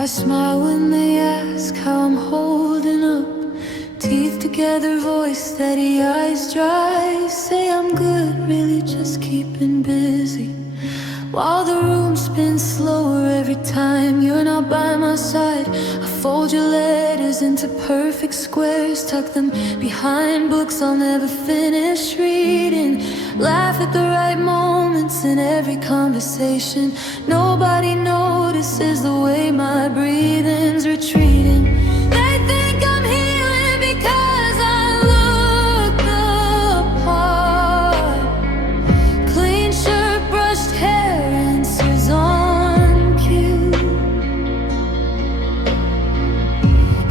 I smile when they ask how I'm holding up. Teeth together, voice steady, eyes dry. Say I'm good, really just keeping busy. While the room spins slower every time you're not by my side. I fold your letters into perfect squares, tuck them behind books I'll never finish reading. Laugh at the right moments in every conversation. Nobody notices the way my breathing's retreating. They think I'm healing because I look the part. Clean shirt, brushed hair, answers on cue.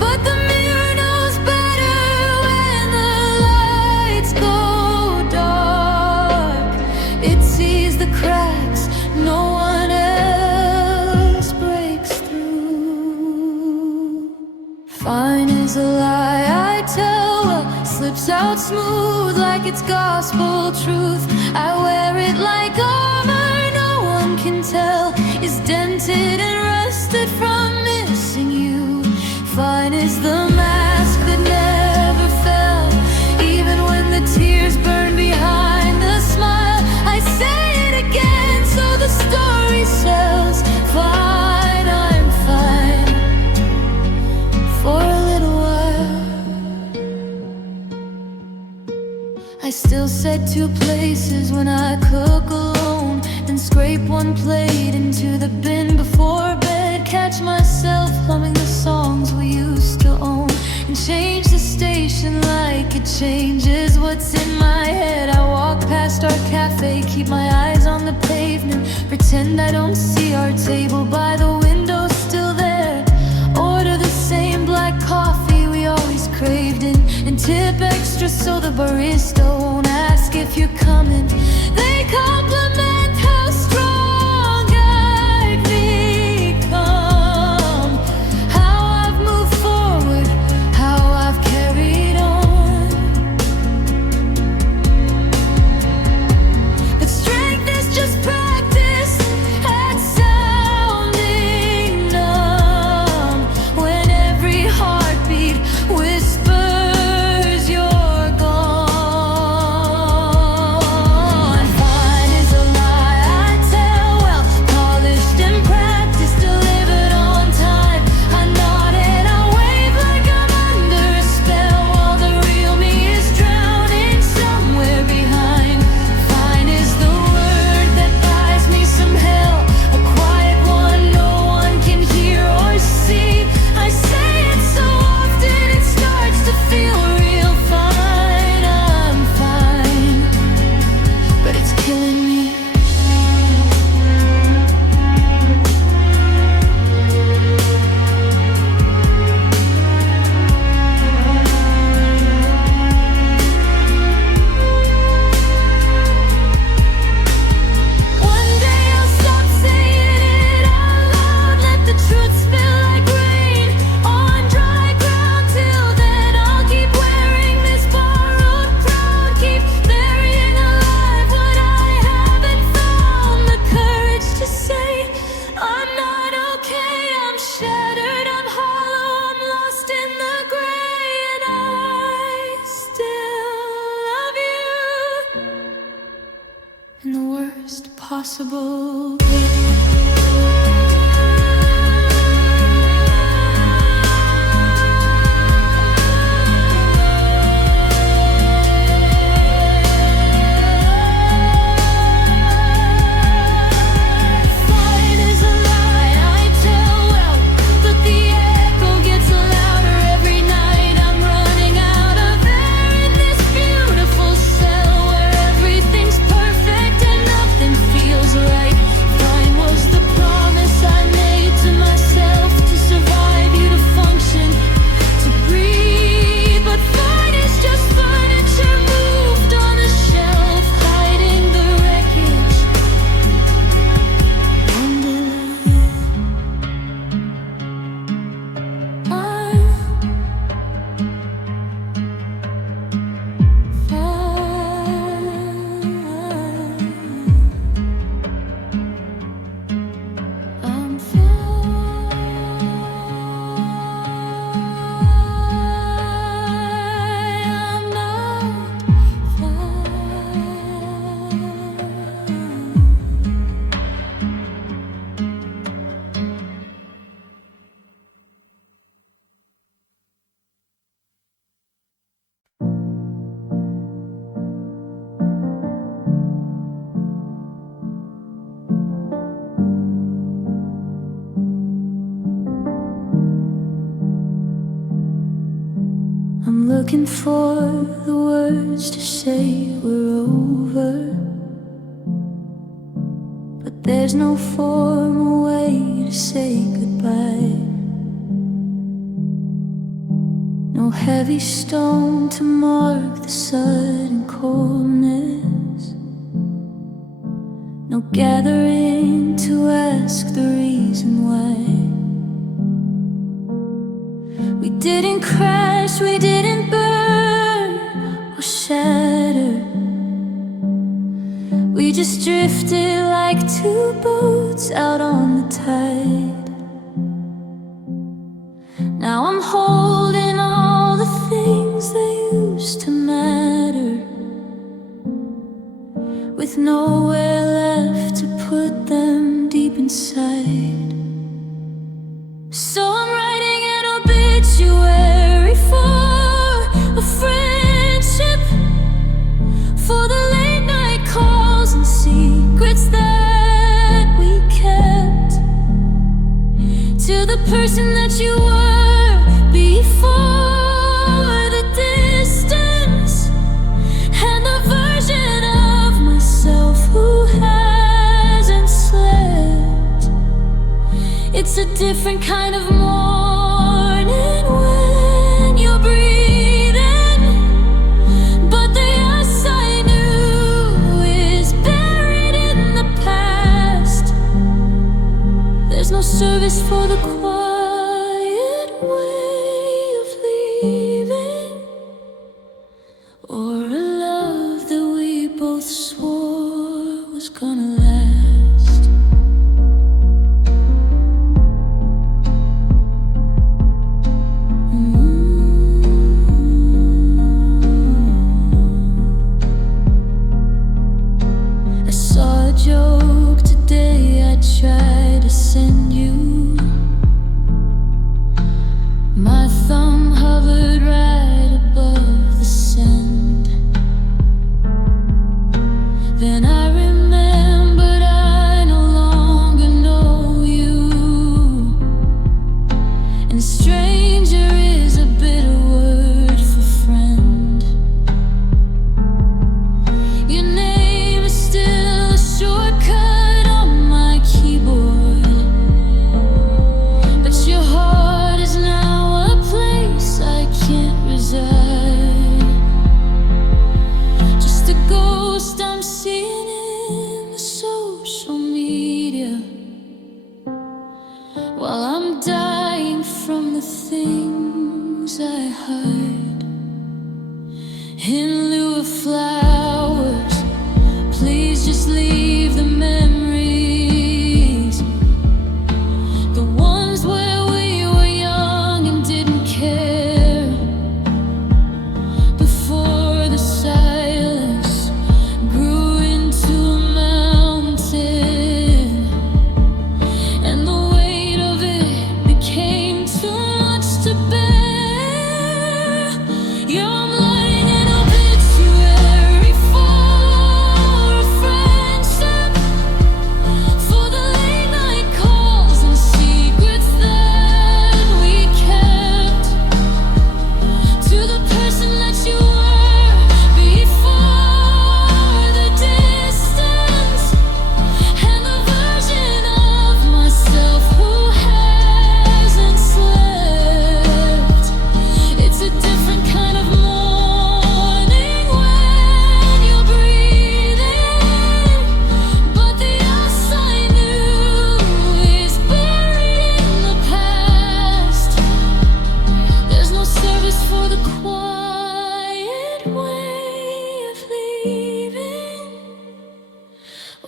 But the mirror knows better when the lights go dark. It sees the cracks no one else breaks through. Fine is a lie I tell, well, slips out smooth like it's gospel truth. I wear it like armor, no one can tell. It's dented and rusted from missing you. Fine is the mask that never fell, even when the tears burn behind the smile. I say it again so the story sells. Fine, I'm fine for a little while. I still set two places when I cook alone, then scrape one plate into the bin before bed. Catch myself humming the songs we used to own, and change the station like it changes what's in my head. I walk past our cafe, keep my eyes on the pavement, pretend I don't see our table by the window still there. Order the same black coffee we always craved in, and tip extra so the barista won't ask if you're coming. They compliment how strong I've become, how I've moved forward, how I've carried on. But strength is just practice at sounding numb, when every heartbeat whispers you're gone. Fine is a lie I tell, well, polished and practiced, delivered on time. I nod and I wave like I'm under a spell, while the real me is drowning somewhere behind. Fine is the word that buys me some hell, a quiet one no one can hear or see. I say it so often it starts to feel real. Fine, I'm fine, but it's killing me. One day I'll stop saying it out loud, let the truth spill like rain on dry ground. Till then I'll keep wearing this borrowed crown, keep burying alive what I haven't found the courage to say. I'm not okay, I'm shattered, I'm hollow, I'm lost in the gray, and I still love you in the worst possible way. Fine is a lie I tell, well, but the echo gets louder every night. I'm running out of air in this beautiful cell where everything's perfect and nothing feels right. for the words to say we're over, but there's no formal way to say goodbye. No heavy stone to mark the sudden coldness, no gathering to ask the reason why. We didn't crash, we didn't burn or shatter. We just drifted like two boats out on the tide. Now I'm holding all the things that used to matter, with nowhere left to put them deep inside. So I'm writing an obituary for a friendship, for the late night calls and secrets that we kept, to the person that you were before the distance, and the version of myself who hasn't slept. It's a different kind of morning when you're breathing, but the us I knew is buried in the past. There's no service for the quiet way of leaving, or a love that we both swore was gonna last. I saw a joke today I tried to send you. My thumb hovered right above the send. Then I remembered I no longer know you, and stranger is a bitter word for friend. Your name is still a shortcut on my keyboard, but your heart is now a place I can't reside. Just a ghost I'm seeing in the social media, while I'm dying from the things I hide. In lieu of flowers, please just leave the memories, the ones where we were young and didn't care, before the silence grew into a mountain, and the weight of it became too much to bear. Yeah, I'm writing an obituary for a friendship, for the late night calls and secrets that we kept, to the person that you were before the distance, and the version of myself who hasn't slept. It's a different kind of morning when you're breathing, but the us I knew is buried in the past. There's no service for the quiet way of leaving,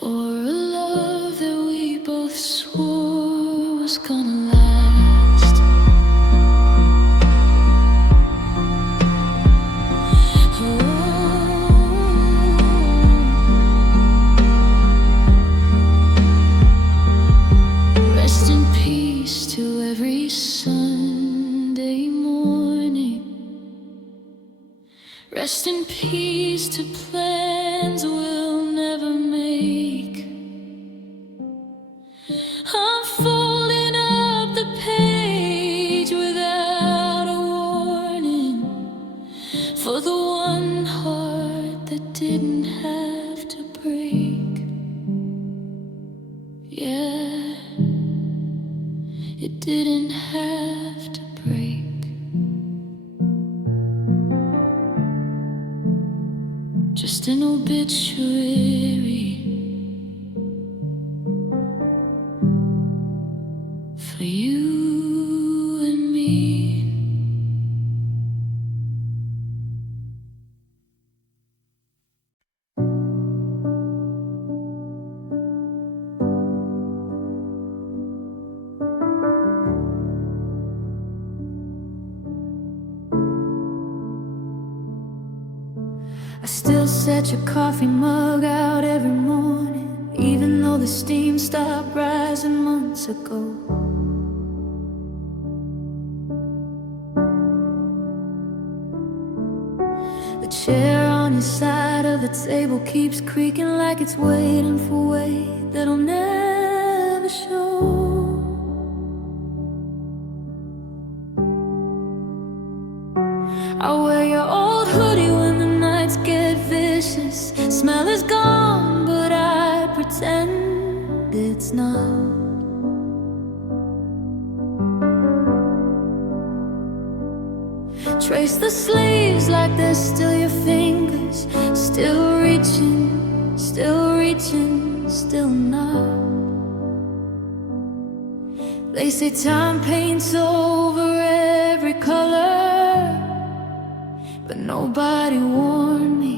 or a love that we both swore was gonna last. Rest in peace to every Sunday morning. Rest in peace to plans we'll never make. I'm folding up the page without a warning, It didn't have to break. Just an obituary for you and me. I still set your coffee mug out every morning, even though the steam stopped rising months ago. The chair on your side of the table keeps creaking like it's waiting for weight that'll never show. I wear your old hoodie when the nights get vicious. Smell is gone, but I pretend it's not. Trace the sleeves like they're still your fingers. Still reaching, still reaching, still not. They say time paints over every color, but nobody warned me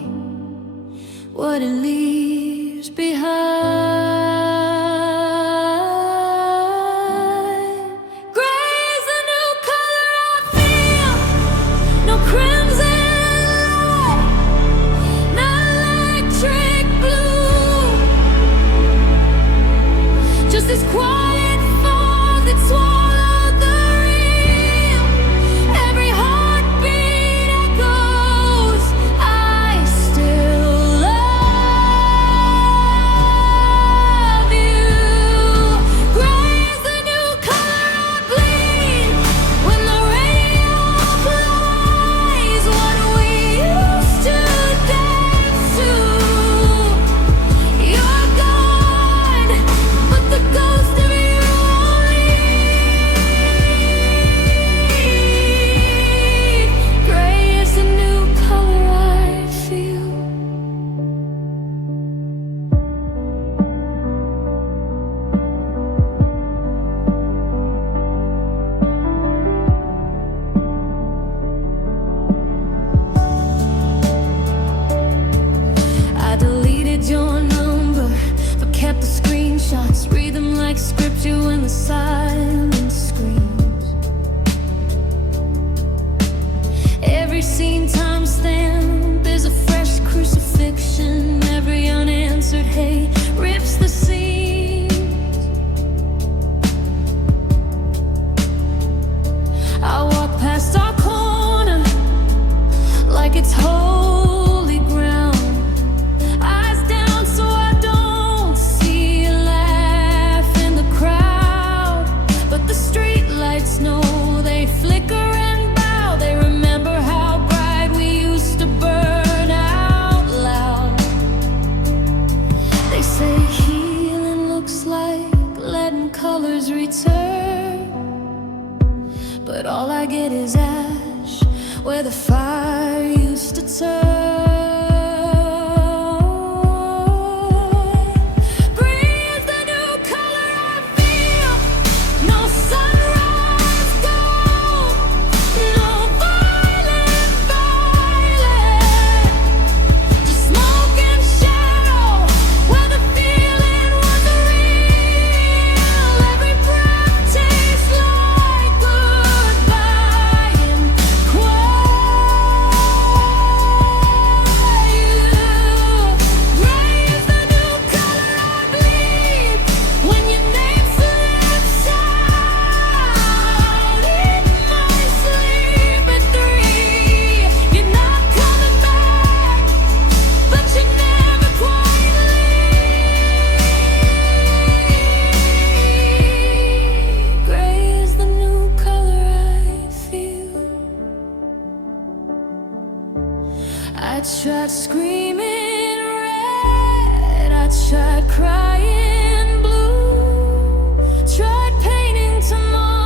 what it leaves behind. Gray's the new color I feel. No crimson light, not electric blue. Just this quiet fog that swallowed the real. Every heartbeat echoes, I still love you. Gray is the new color I bleed when the radio plays what we used to dance to. You're gone, but the ghost of you won't leave. Gray is the new color I feel. I deleted your number, but kept the screenshots. Read them like scripture when the silence screams. Every scene timestamp is a fresh crucifixion. Every unanswered hate rips the seams. I walk past our corner like it's holy ground. Eyes down so I don't see a laugh in the crowd. But the street lights know, they flicker and bow. They remember how bright we used to burn out loud. They say healing looks like letting colors return, but all I get is ash where the fire used to turn. Green is the new color I feel. No sunrise gold, no violent violet. Just smoke and shadow where the feeling was real. Every breath tastes like goodbye and quiet. Gray is the new color I bleed when your name slips out in my sleep at 3. You're not coming back, but you never quite leave. Gray is the new color I feel. I tried screaming red, I tried crying blue, tried painting tomorrow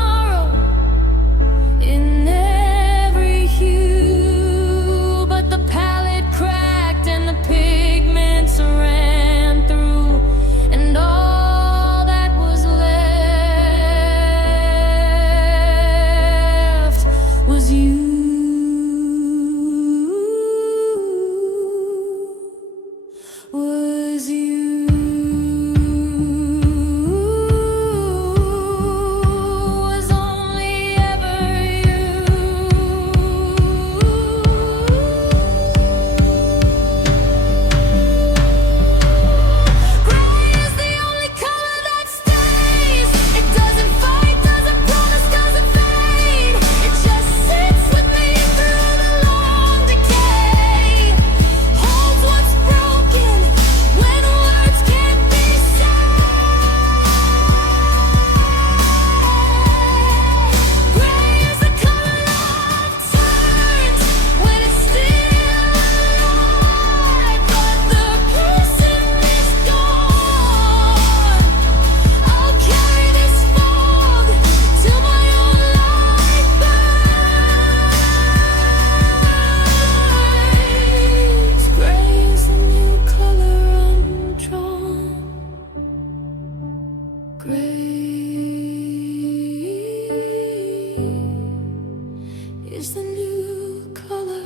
is the new color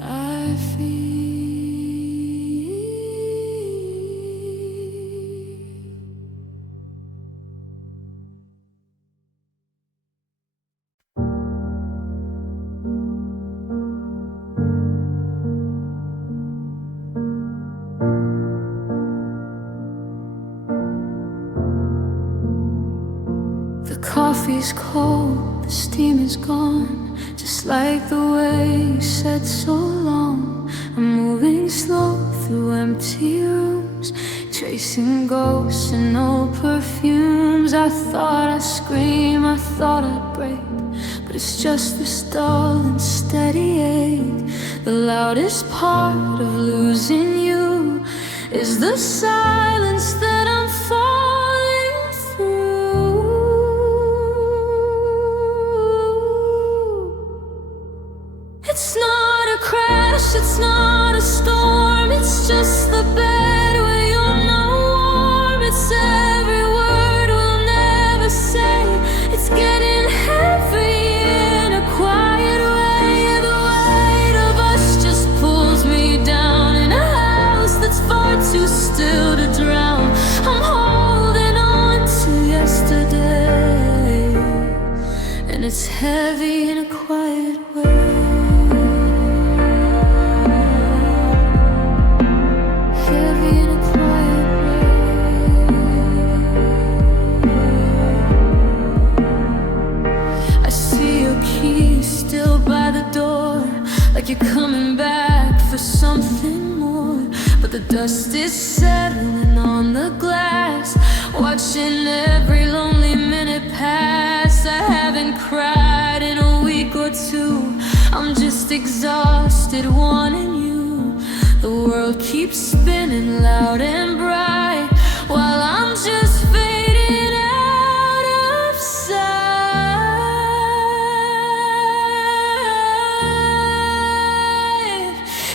I feel. The coffee's cold, the steam is gone, just like the way you said so long. I'm moving slow through empty rooms, tracing ghosts and old perfumes. I thought I'd scream, I thought I'd break, but it's just this dull and steady ache. The loudest part of losing you is the silence that I'm falling through. It's not a crash, it's not a storm, it's just the bed where you're not warm. It's every word we'll never say, it's getting heavy in a quiet way. The weight of us just pulls me down in a house that's far too still to drown. I'm holding on to yesterday, and it's heavy in a quiet way. Like you're coming back for something more, but the dust is settling on the glass, watching every lonely minute pass. I haven't cried in a week or two, I'm just exhausted wanting you. The world keeps spinning loud and bright, while I'm just fading out of sight.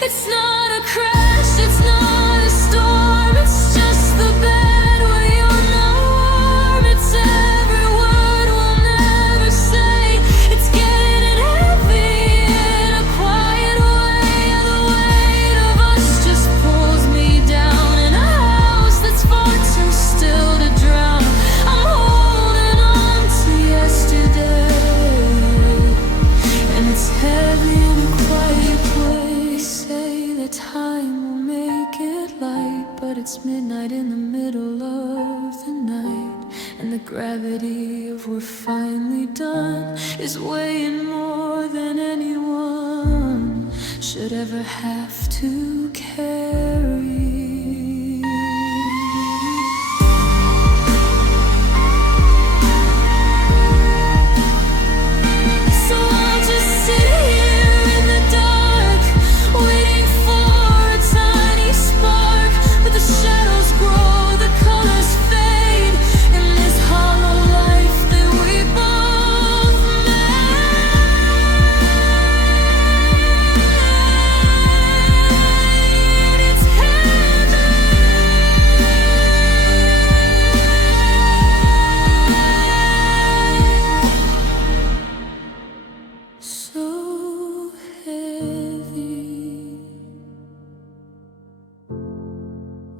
It's not a crash, it's not a storm, it's just the bed where you're not warm. It's every word we'll never say, it's getting heavy in a quiet way. The weight of us just pulls me down in a house that's far too still to drown. I'm holding on to yesterday, and it's heavy in a quiet way. Time will make it light, but it's midnight in the middle of the night, and the gravity of we're finally done is weighing more than anyone should ever have to carry.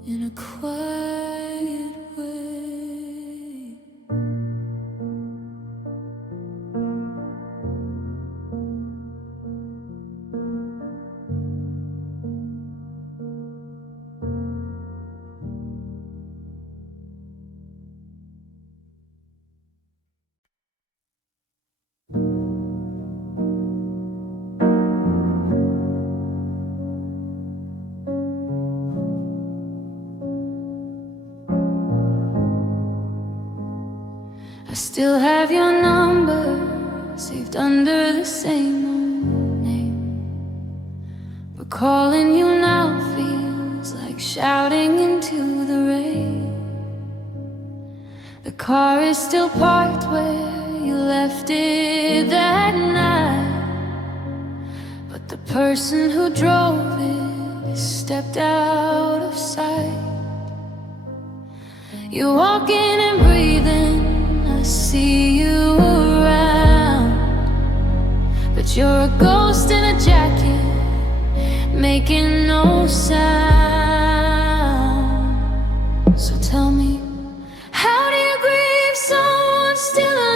In a quiet way. I still have your number saved under the same old name, but calling you now feels like shouting into the rain. The car is still parked where you left it that night, but the person who drove it has stepped out of sight. You're walking and breathing a see you around, but you're a ghost in a jacket, making no sound. So tell me, how do you grieve someone still alive?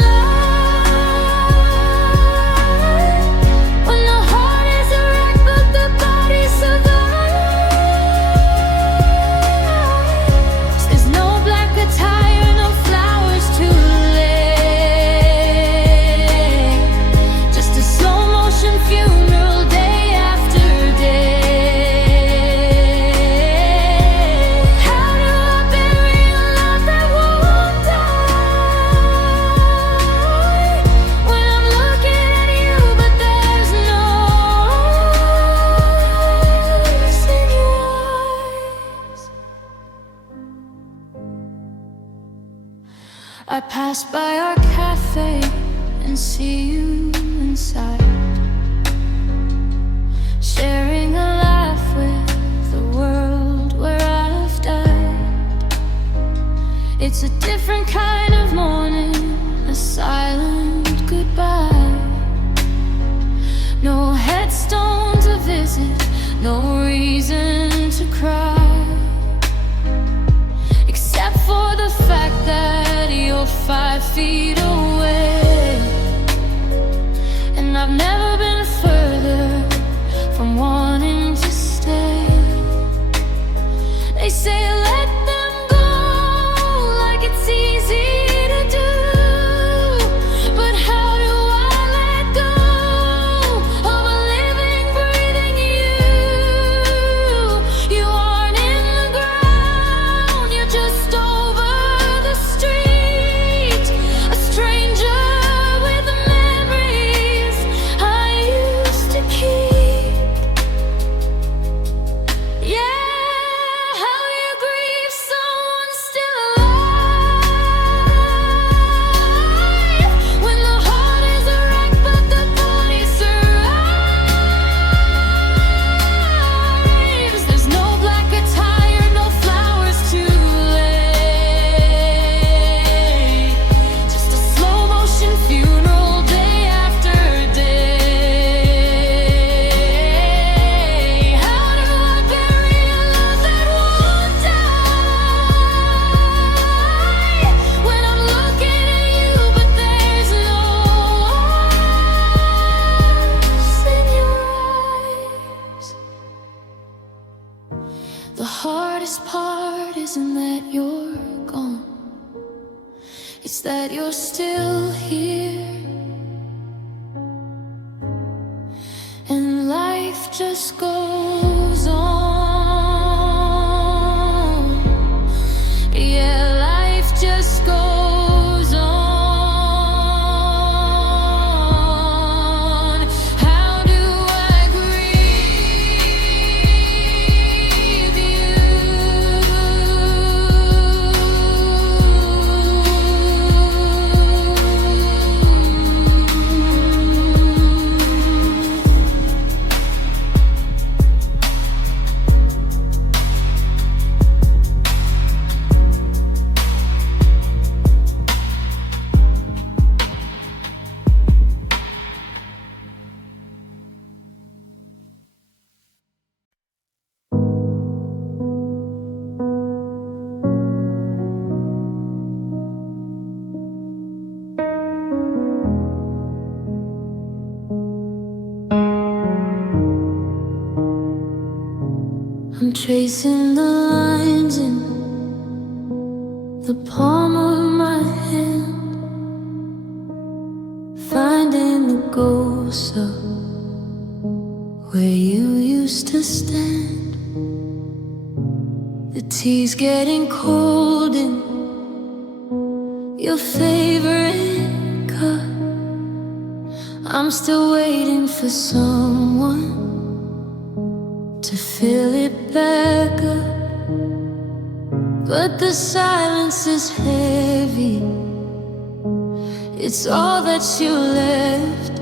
I pass by our cafe and see you inside, sharing a laugh with the world where I've died. It's a different kind of morning, a silent goodbye. No headstone to visit, no reason to cry, except for the fact that you're 5 feet away, and I've never been further from wanting to stay. They say let them go, like it's easy to do, but how do I let go of a living, breathing you? You aren't in the ground, you're just over the street, a stranger with the memories I used to keep. Yeah, how do you grieve someone still alive, when the heart is a wreck but the body survives? There's no black attire, no flowers to lay, just a slow motion funeral day after day. How do I bury a love that won't die, when I'm looking at you but there's no loss in your eyes? The hardest part isn't that you're gone, it's that you're still here, and life just goes on. Yeah, life just goes on. How do I grieve you? I'm tracing the lines in the palm of my hand, finding the ghosts of where you used to stand. The tea's getting cold in your favorite cup. I'm still waiting for someone to fill it back up, but the silence is heavy. It's all that you left,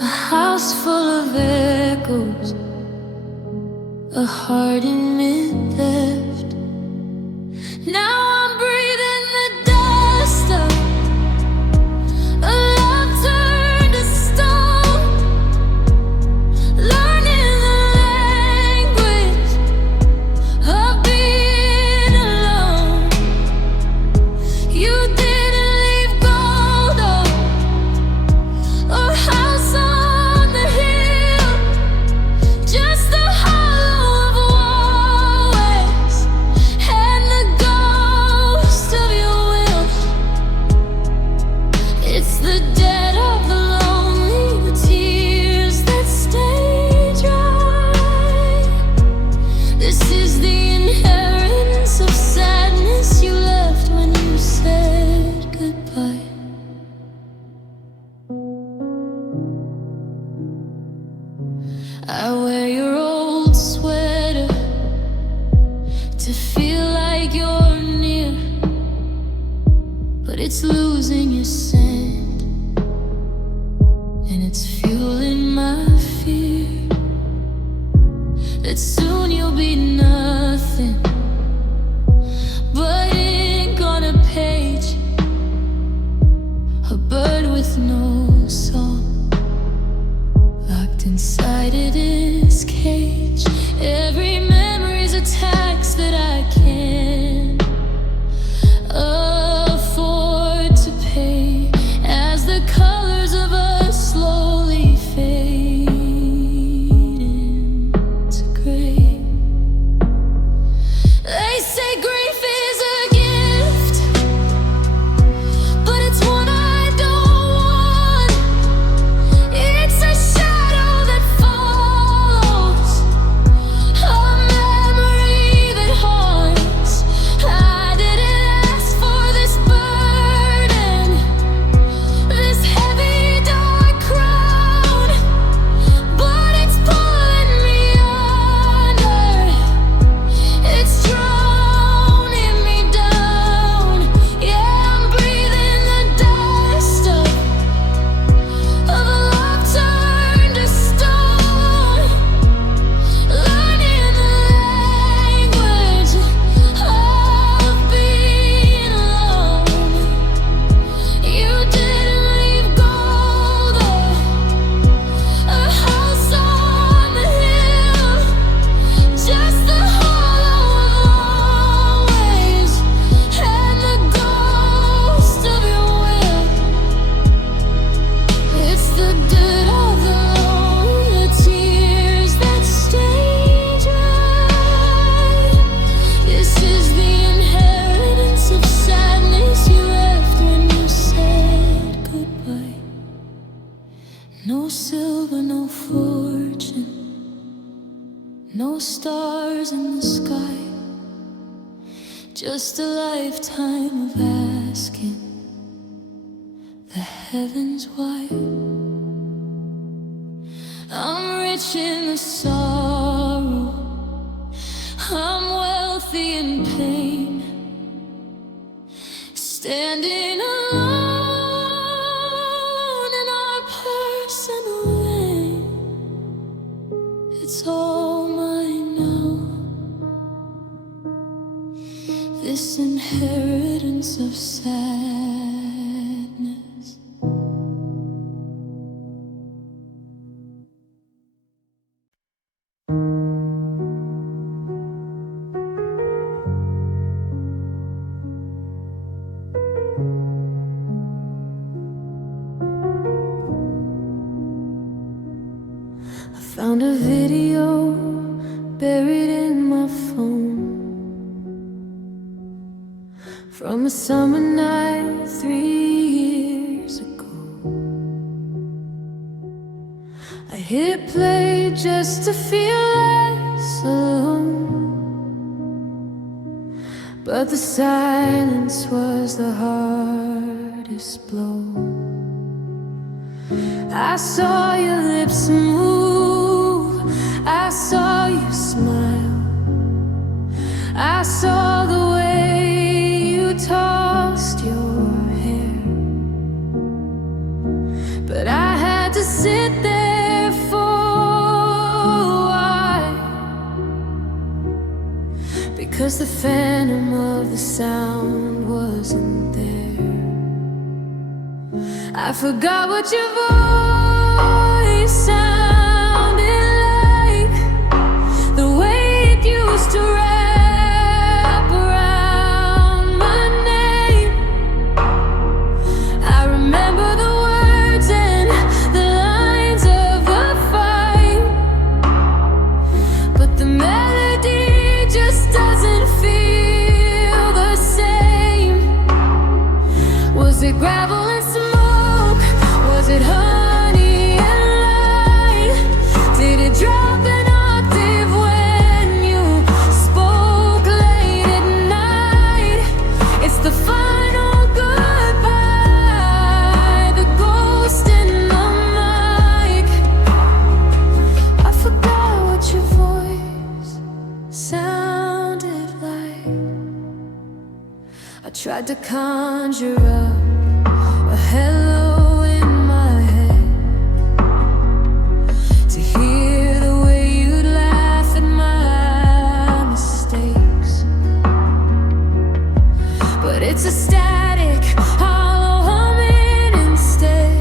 a house full of echoes, a heart in it left. Now I'm breathing the dust It's losing its scent, and it's fueling my fear that soon you'll be nothing but ink on a page, a bird with no song, locked inside its cage. Every memory's a tax that I can't afford to pay, as the colors of us slowly fade into gray. They say grief is a gift, but it's one I don't want. It's a shadow that follows, a memory that haunts. I didn't ask for this burden, this heavy dark crown, but it's pulling me under. It's drowning me down. Yeah, I'm breathing the dust of a love turned to stone, learning the language of being alone. You didn't leave gold or a house on the hill, just the hollow of waves and the ghost of your will. It's the dirt of the loan, the tears that stay dry. This is the inheritance of sadness you left when you said goodbye. No silver, no fortune, no stars in the sky, just a lifetime of asking the heavens why. I'm rich in the sorrow, I'm wealthy in pain, standing alone in our personal lane. It's all mine now, this inheritance of sadness. I found a video buried in my phone from a summer night 3 years ago. I hit play just to feel less alone, but the silence was the hardest blow. I saw your lips move, I saw you smile, I saw the way you tossed your hair, but I had to sit there for a while, because the phantom of the sound wasn't there. I forgot what your voice sounded like, the way it used to wrap around my name. I remember the words and the lines of a fight, but the melody just doesn't feel the same. Was it gravel and smoke? Was it honey and light? Did it drop an octave when you spoke late at night? It's the final goodbye, the ghost in the mic. I forgot what your voice sounded like. I I tried to conjure up a hello in my head, to hear the way you'd laugh at my mistakes. But it's a static, hollow humming instead,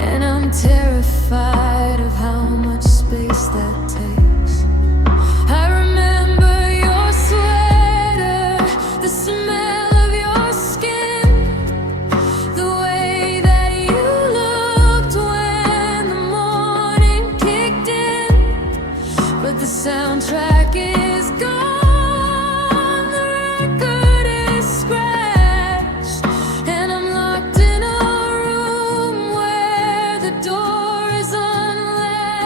and I'm terrified of how much space that takes. I remember your sweater, the smell of your skin, the way that you looked when the morning kicked in. But the soundtrack is gone, the record is scratched, and I'm locked in a room where the door is unlatched.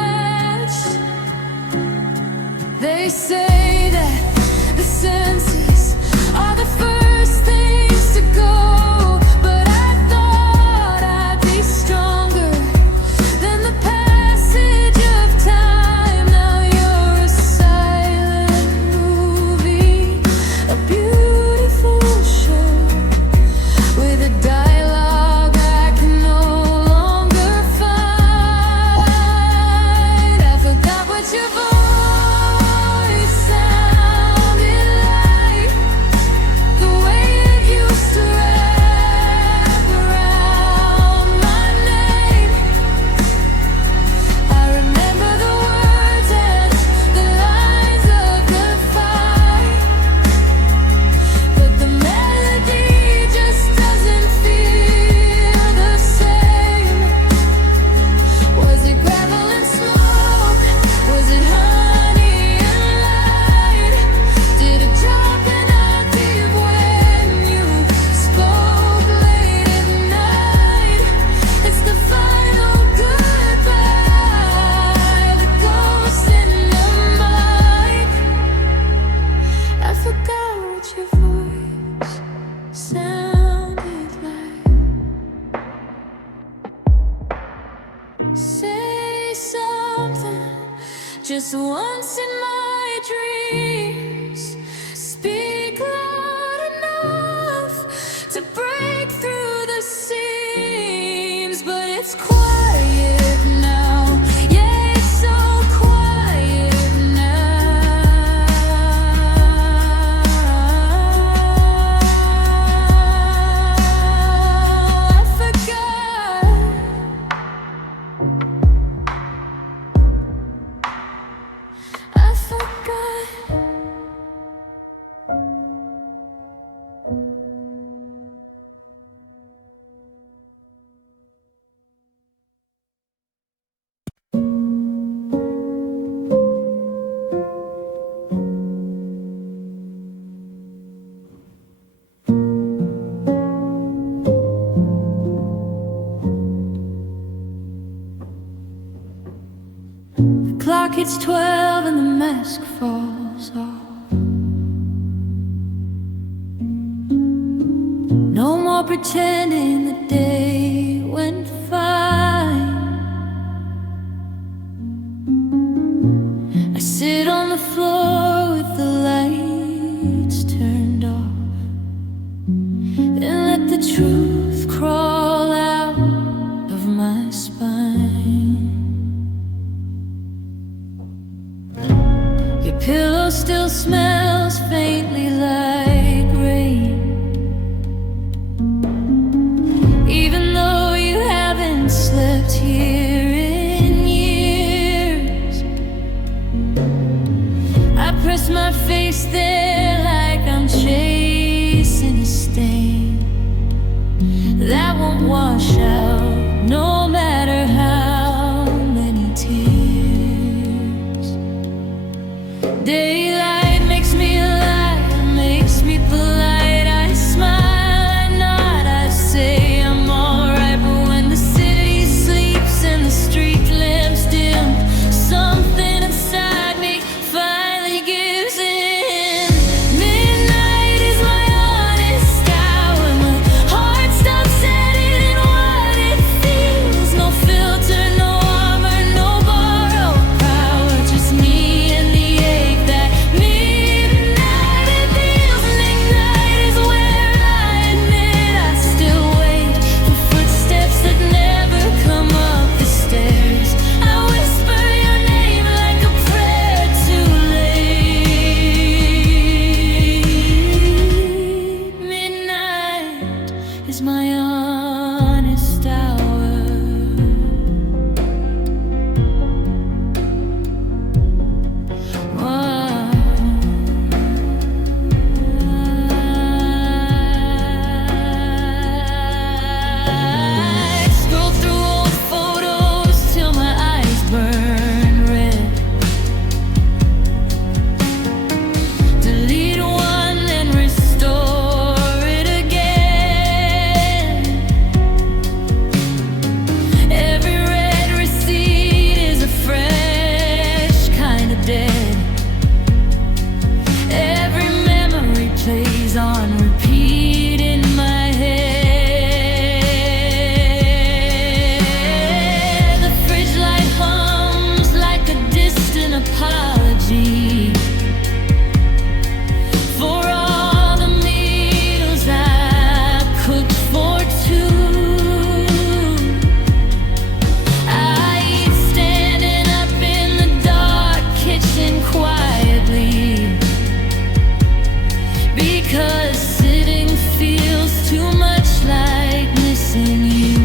They say that the senses are the first things to go, but I thought I'd be stronger than the passage of time. Now you're a silent movie, a beautiful show, with a dialogue I can no longer find. I forgot what your voice sounded like, the way it used to wrap around my name. I remember the words and the lines of the fight, but the melody just doesn't feel the same. Was it gravel and smoke? Was it honey and light? Did it drop an octave when you spoke late at night? It's the final goodbye, the ghost in the mic. I forgot what your voice sounded like. Say something just once in my dreams. Speak loud enough to break through the seams. But it's quiet now, yeah, it's so quiet now. I forgot. I forgot. The clock hits 12 and the mask falls off. No more pretending the day went fine. I sit on the floor with the lights turned off, and let the truth crawl out of my spine. Your pillow still smells faintly like rain, even though you haven't slept here in years. I press my face there like I'm chasing a stain that won't wash out, no matter how many tears. Daylight makes me alive, makes me polite. I smile, I nod, I say I'm alright. But when the city sleeps and the street lamps dim, something inside me finally gives in. Midnight is my honest hour. My heart stops setting in what plays on repeat in my head. The fridge light hums like a distant apology for all the meals I cooked for two. I eat standing up in the dark kitchen quietly, because sitting feels too much like missing you.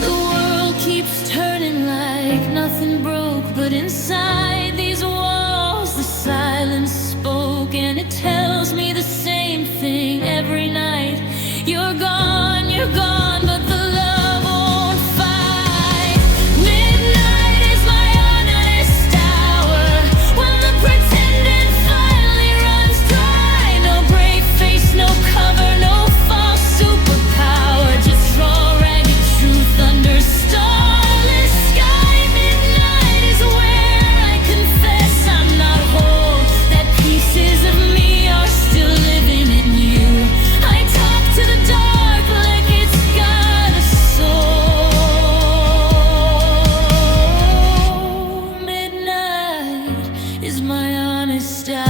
The world keeps turning like nothing broke, but inside these walls the silence spoke, and it tells me the same thing every night. You're gone, but the love won't fight. Midnight is my honest hour, when the pretending finally runs dry. No brave face, no cover, no false superpower, just raw ragged truth under starless sky. Midnight is where I confess I'm not whole, that pieces of me are still living in you. I talk to the dark like it's got a soul. Midnight is my honest hour.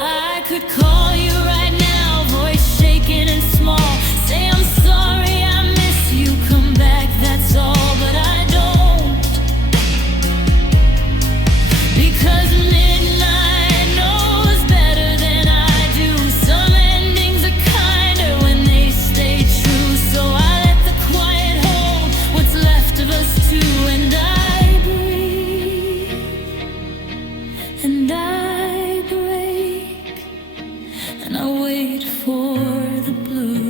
I could call you right now, voice shaking and small, say I'm sorry, I miss you, come back, that's all. But I don't, because midnight knows better than I do. Some endings are kinder when they stay true, so I let the quiet hold what's left of us two. And I breathe, and I break, and I wait for the blue.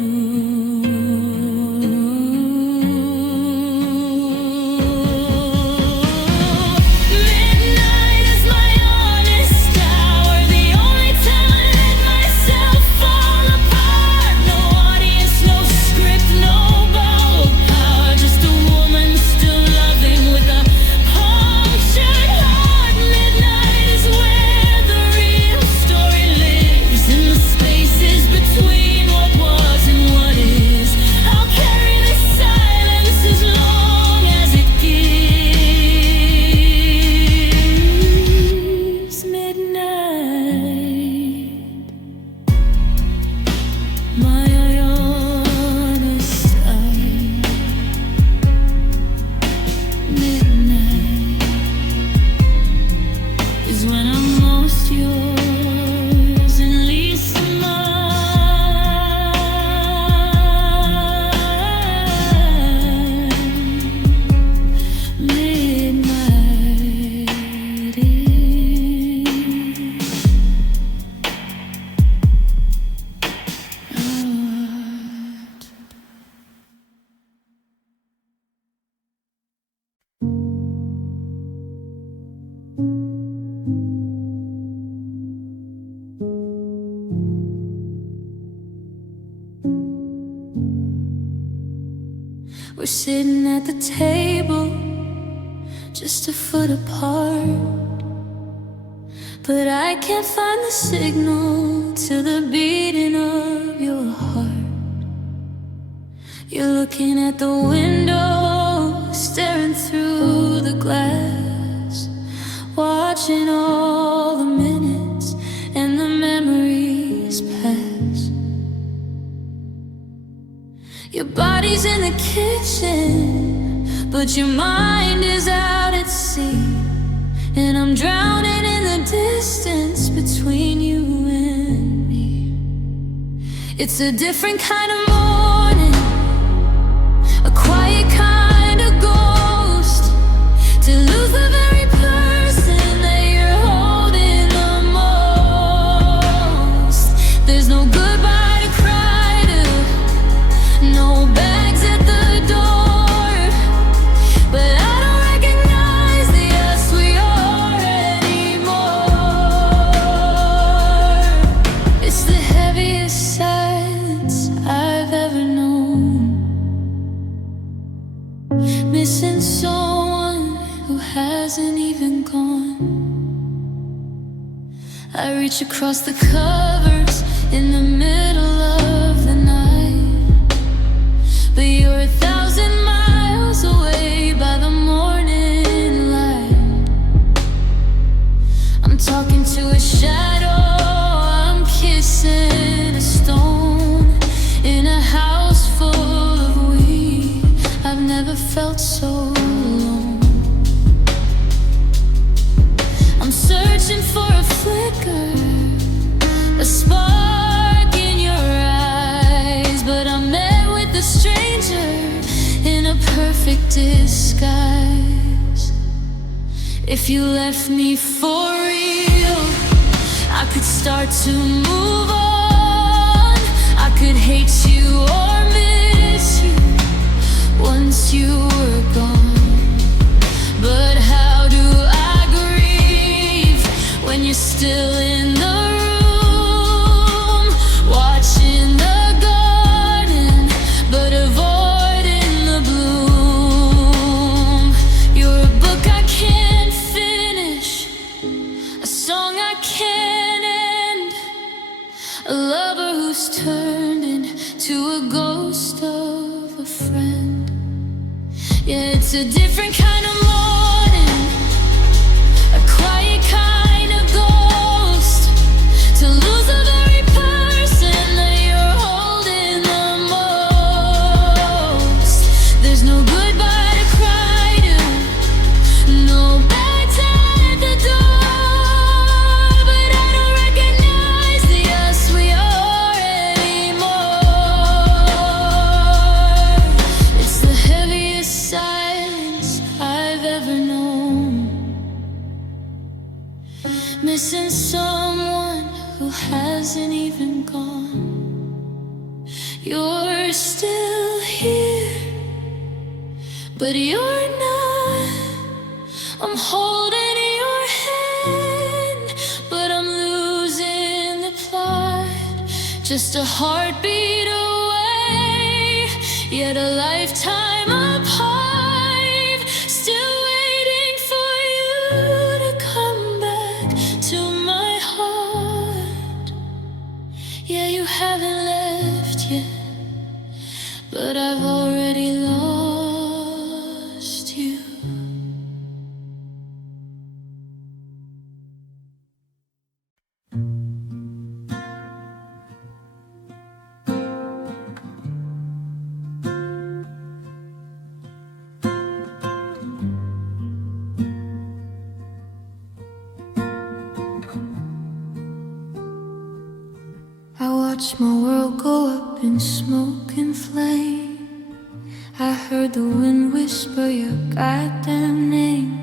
Midnight is my honest hour, the only time I let myself fall apart. No audience, no script, no borrowed power, just a woman still loving with a punctured heart. Midnight is where the real story lives, in the spaces between what was and what is. I'll carry the silence as long as it gives. Midnight, my honest hour. Midnight is when I'm most yours and least mine. Midnight is. We're sitting at the table, just a foot apart, but I can't find the signal to the beating of your heart. You're looking at the window, staring through the glass, watching all the minutes and the memories pass. Your body's in the kitchen, but your mind is out at sea, and I'm drowning in the distance between you and me. It's a different kind of morning, a quiet kind of ghost, to lose the very person that you're holding the most. There's no goodbye to cry to, no bags at the door, but I don't recognize the us we are anymore. I reach across the covers in the middle of the night, but you're 1,000 miles away by the morning light. I'm talking to a shadow, I'm kissing a stone in a house full of weed. I've never felt so alone. I'm searching for a flicker, a spark in your eyes, but I'm met with a stranger in a perfect disguise. If you left me for real, I could start to move on. I could hate you or miss you once you were gone. But how do I grieve when you're still in the room, watching the garden, but avoiding the bloom? You're a book I can't finish, a song I can't end, a lover who's turned into a ghost of a friend. Yeah, it's a different kind of morning, a quiet kind of ghost, to lose the very person that you're holding the most. There's no goodbye to cry to, no bags at the door, but I don't recognize the us we are anymore. It's the heaviest silence I've ever known, missing someone who hasn't even gone. You're still here, but you're not. I'm holding your hand, but I'm losing the plot. Just a heartbeat away, yet a lifetime apart. Still waiting for you to come back to my heart. Yeah, you haven't left yet, but I've already lost you. I watched my world go up in smoke and flame. I heard the wind whisper your goddamn name,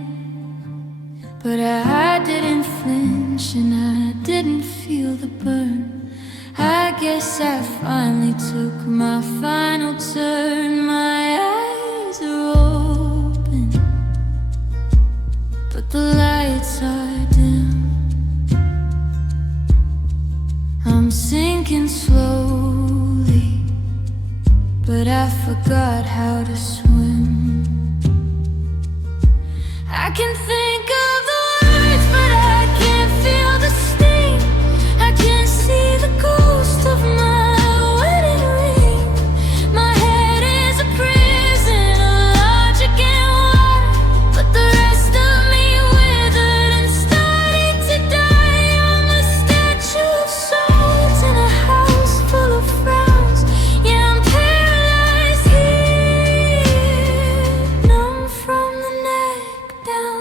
but I didn't flinch and I didn't feel the burn. I guess I finally took my final turn. My eyes are open, but the lights are dim. I'm sinking slowly, but I forgot how to swim. I can think of the words, but I can't feel the sting. I can't see the ghost of my wedding ring. My head is a prison of logic and why, but the rest of me withered and started to die. I'm a statue of souls in a house full of frowns. Yeah, I'm paralyzed here, numb from the neck down.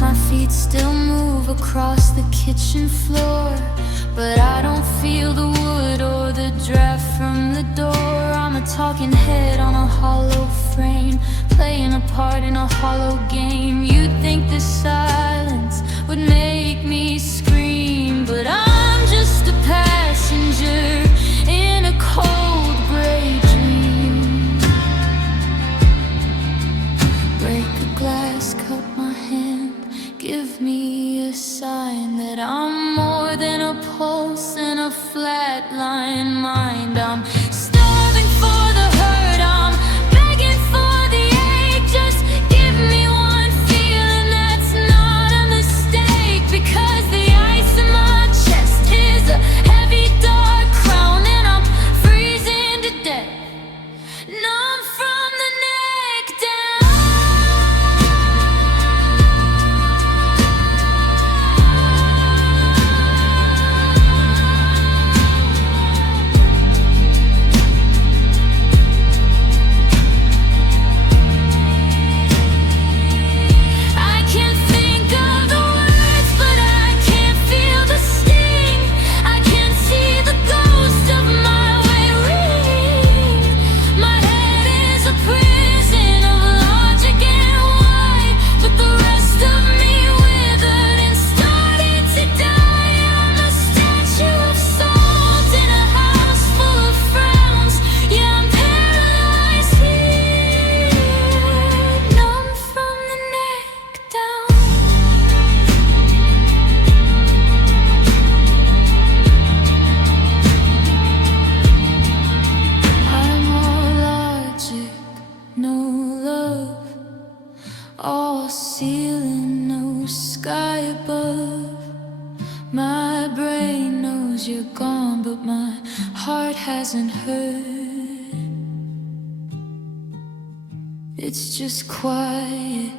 My feet still move across the kitchen floor, but I don't feel the wood or the draft from the door. I'm a talking head on a hollow frame, playing a part in a hollow game. You'd think the silence would make me scream, but I'm just a passenger in a cold gray dream. Break a glass, cut my hand, give me a sign that I'm more than a pulse in a flatline mind. I'm starving for the hurt. no love. All ceiling, no sky above. My brain knows you're gone, but my heart hasn't heard. It's just quiet,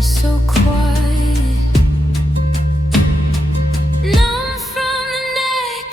so quiet. Numb from the neck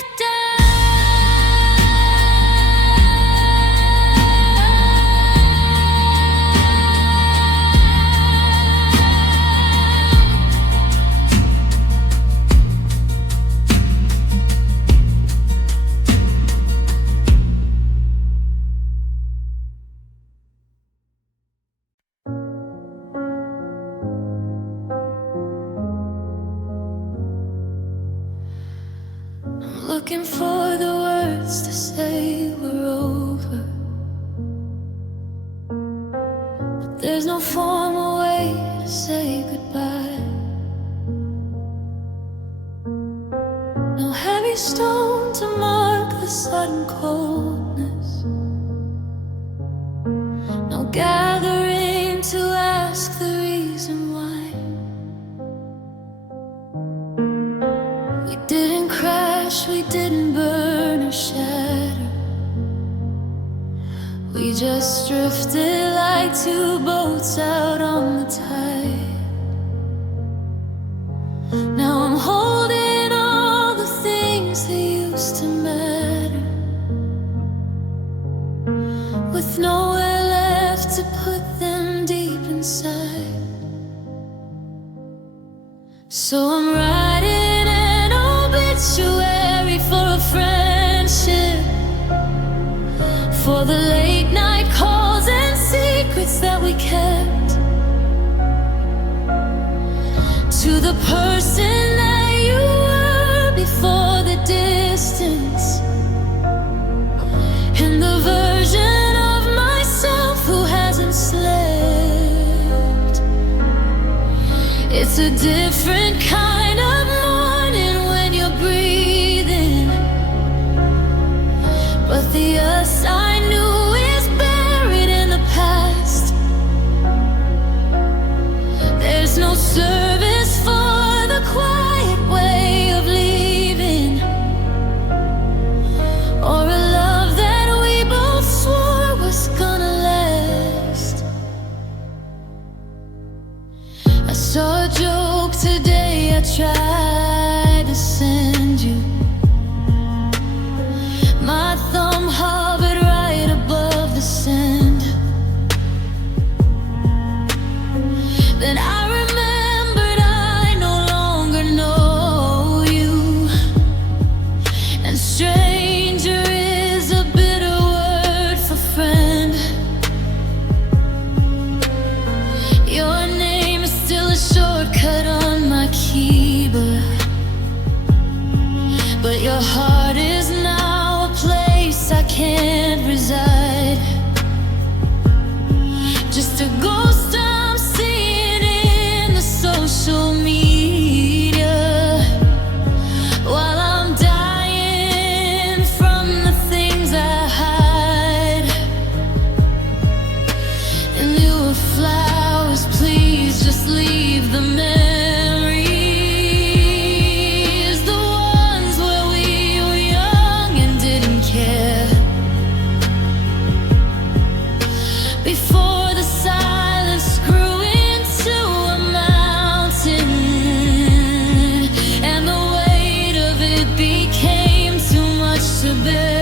looking for the words to say we're over, but there's no formal way to say goodbye. No heavy stone to mark the sudden coldness, no gathering to ask the reason why. We didn't crash, we didn't burn or shatter. We just drifted like two boats out on the tide. Now I'm holding all the things that used to matter, with nowhere left to put them deep inside. So I'm writing an obituary for a friendship, for the late night calls and secrets that we kept, to the person that you were before the distance, and the version of myself who hasn't slept. It's a different kind of morning when you're breathing, but the us I knew is buried in the past. There's no service for the quiet way of leaving, or a love that we both swore was gonna last. I saw a joke today I tried to send you. My thumb hovered right above the send. Then I remembered I no longer know you, and stranger is a bitter word for friend. Your name is still a shortcut on my keyboard, but your heart is now a place I can't reside. Just a ghost I'm seeing in the social media, while I'm dying from the things I hide. In lieu of flowers, please just leave the memories, the ones where we were young and didn't care. Before the silence grew into a mountain, and the weight of it became too much to bear.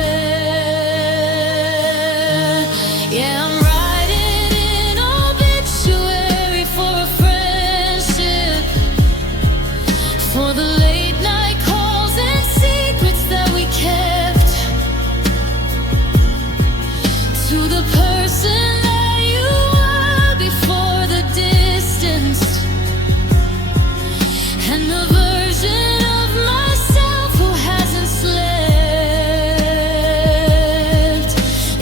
Yeah, I'm writing an obituary for a friendship, for the late night calls and secrets that we kept, to the person that you were before the distance, and the version of myself who hasn't slept.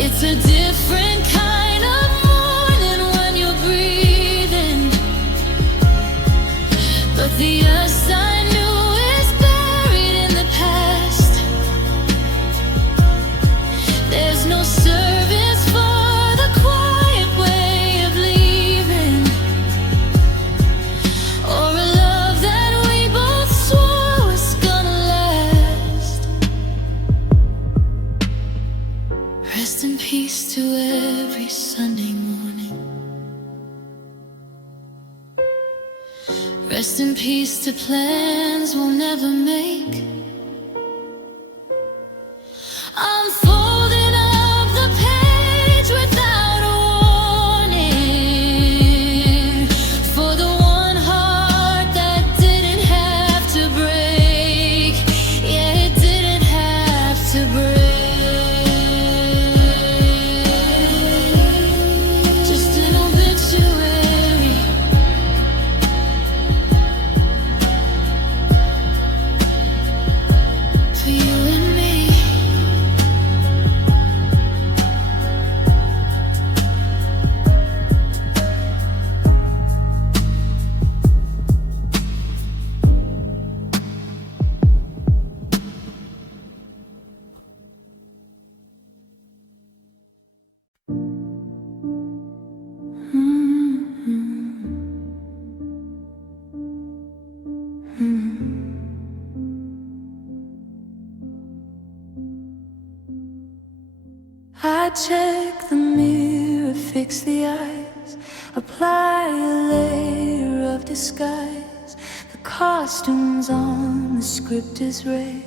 It's a different kind of morning when you're breathing, but the us I knew is buried in the past. There's no service Rest in peace to every Sunday morning. Rest in peace to plans we'll never make. I'm folding up the page without a warning, for the one heart that didn't have to break. Yeah, it didn't have to break. Just an obituary for you and me. I check the mirror, fix the eyes, apply a layer of disguise. The costume's on, the script is read.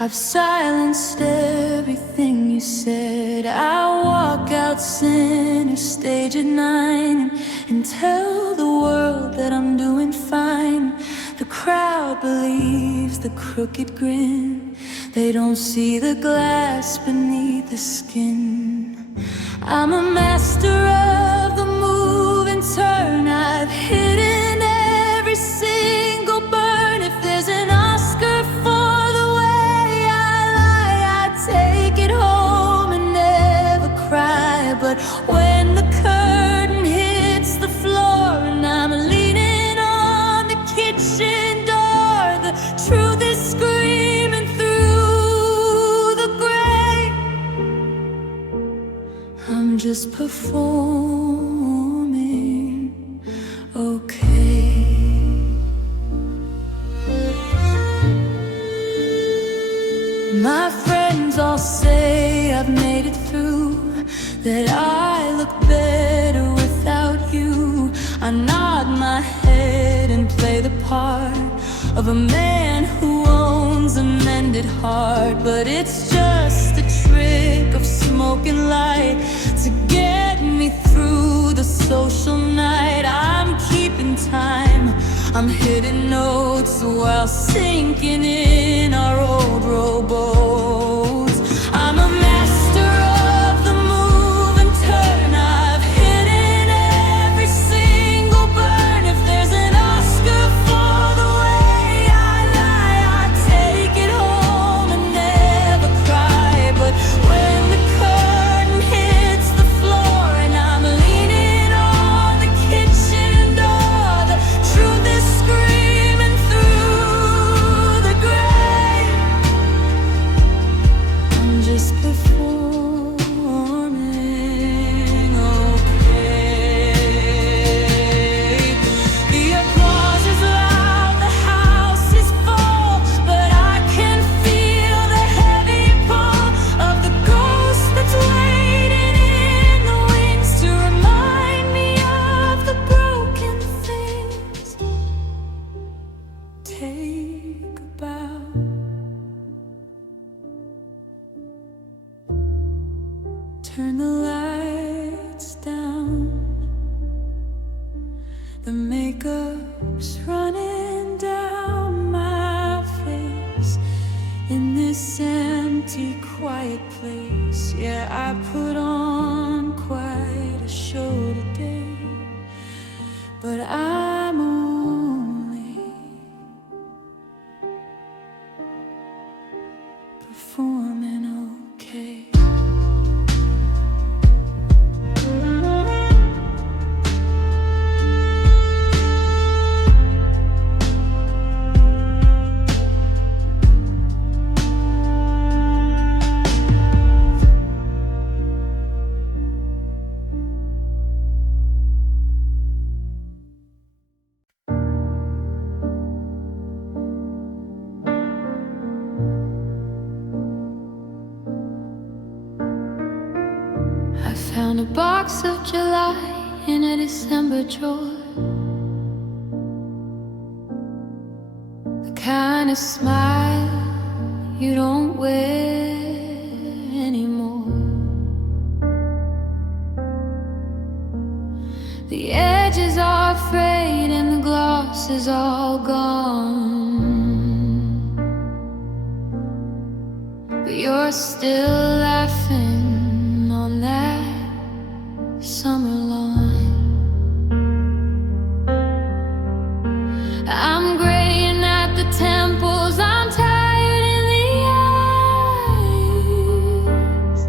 I've silenced everything you said. I walk out center stage at 9 and tell the world that I'm doing fine. The crowd believes the crooked grin. They don't see the glass beneath the skin. I'm a master of the move and turn. I've hidden every single burn. If there's an Oscar for the way I lie, I take it home and never cry. But when the curtain hits the floor and I'm leaning on the kitchen door, the truth is screaming through the gray. I'm just performing, okay. My friends all say I've made it through, that I look better without you. I nod my head and play the part of a man who owns a mended heart. But it's just a trick of smoke and light to get me through the social night. I'm keeping time, I'm hitting notes while sinking in our old rowboats. I'm a master of the move and turn. I've hidden every single burn. If there's an Oscar for the way I lie, I take it home and never cry. But when the curtain hits the floor and I'm leaning on the kitchen door, the truth is screaming through the gray. I'm just performing, okay. The applause is loud, the house is full, but I can feel the heavy pull of the ghost that's waiting in the wings to remind me of the broken things. Take a bow. Turn the lights down. The makeup's running down my face in this empty, quiet place. Yeah, I put on quite a show today, but I'm only performing, okay. Found a box of July in a December drawer. The kind of smile you don't wear anymore. The edges are frayed and the gloss is all gone, but you're still laughing on that summer lawn. I'm graying at the temples, I'm tired in the eyes,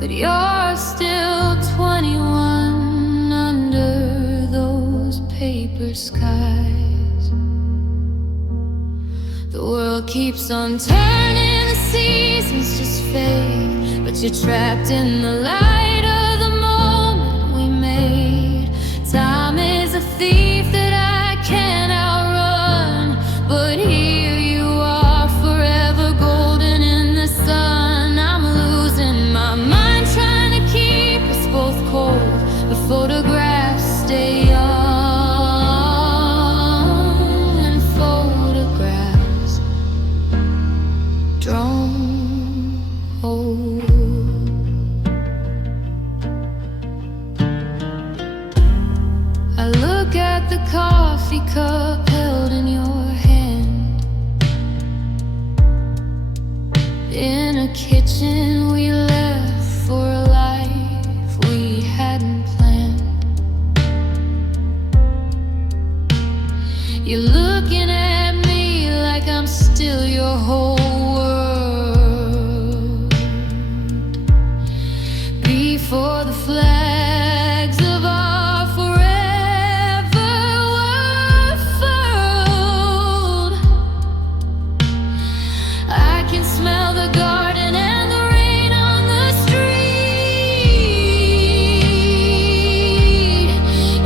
but you're still 21 under those paper skies. The world keeps on turning, the seasons just fade, but you're trapped in the light of the moment we made. Time is a thief that I can't outrun, but here you are, forever golden in the sun. I'm losing my mind trying to keep us both cold, but photographs stay young, and photographs don't hold. I look at the coffee cup held in your hand, in a kitchen we left for a life we hadn't planned. You're looking at me like I'm still your whole world, before the flags of our forever were furled. I can smell the garden and the rain on the street,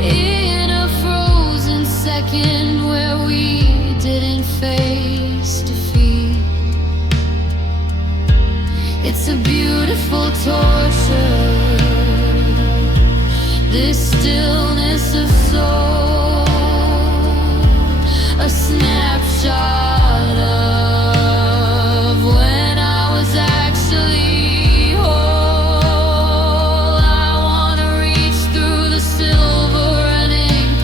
in a frozen second where we didn't face defeat. It's a beautiful torture, this stillness of soul, a snapshot of when I was actually whole. I wanna reach through the silver and ink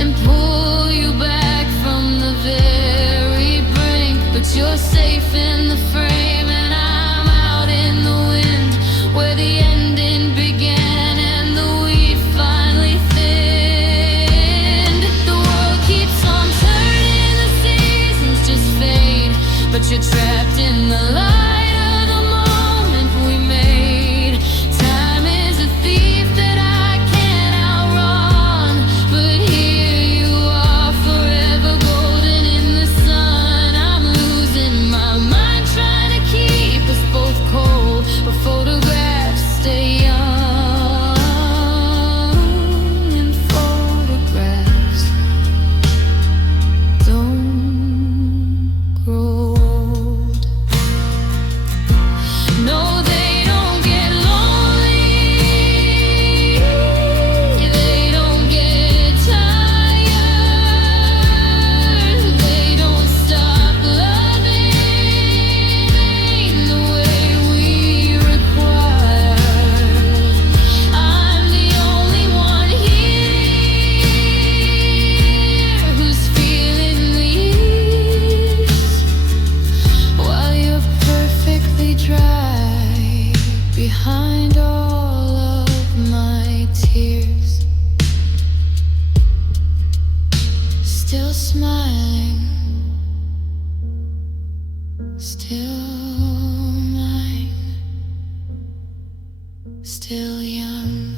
and pull you back from the very brink, but you're safe in the frame and I'm out in the wind, where the ending began and the wheat finally thinned. The world keeps on turning, the seasons just fade, but you're trapped in the light of the moment we made. Time is a thief that I can't outrun, but here you are, forever golden in the sun. I'm losing my mind trying to keep us both cold, but photographs stay young, and photographs don't grow old. No, they don't get lonely, they don't get tired, they don't stop loving the way we require. I'm the only one here who's feeling these, while you're perfectly dry behind all of my tears, still smiling, still mine, still young.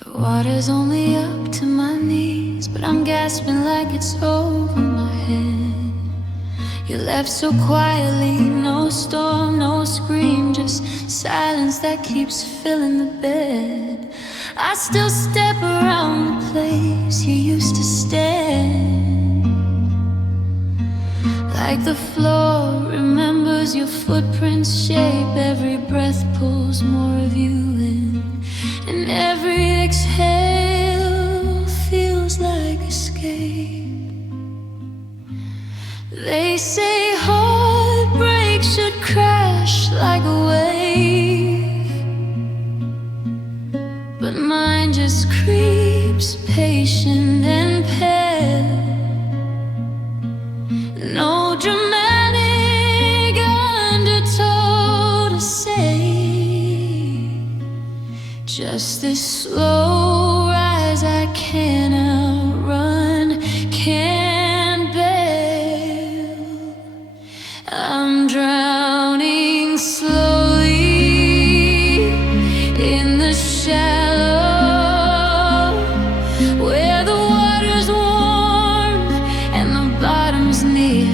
The water's only up to my knees, but I'm gasping like it's over my head. You left so quietly, no storm, no scream, just silence. silence that keeps filling the bed. I still step around the place you used to stand. Like the floor remembers your footprints shape. Every breath pulls more of you in, and every exhale feels like escape. They say heartbreak should crash like a wave, but mine just creeps patient and pale. No dramatic undertow to say, just this slow rise I can't outrun, can't bail. I'm drowning slowly in the shallow, where the water's warm and the bottom's near.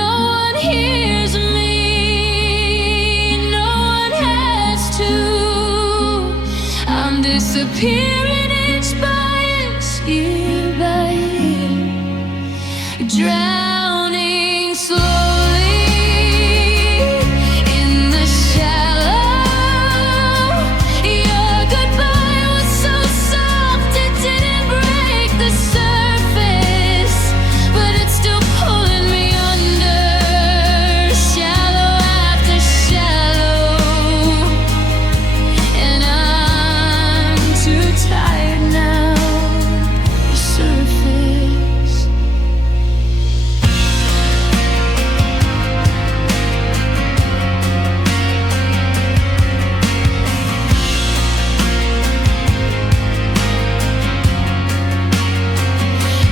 No one hears me, no one has to. I'm disappearing inch by inch, year by year, drowning slowly in the shallow. Your goodbye was so soft it didn't break the surface, but it's still pulling me under, shallow after shallow. And I'm too tired now to surface.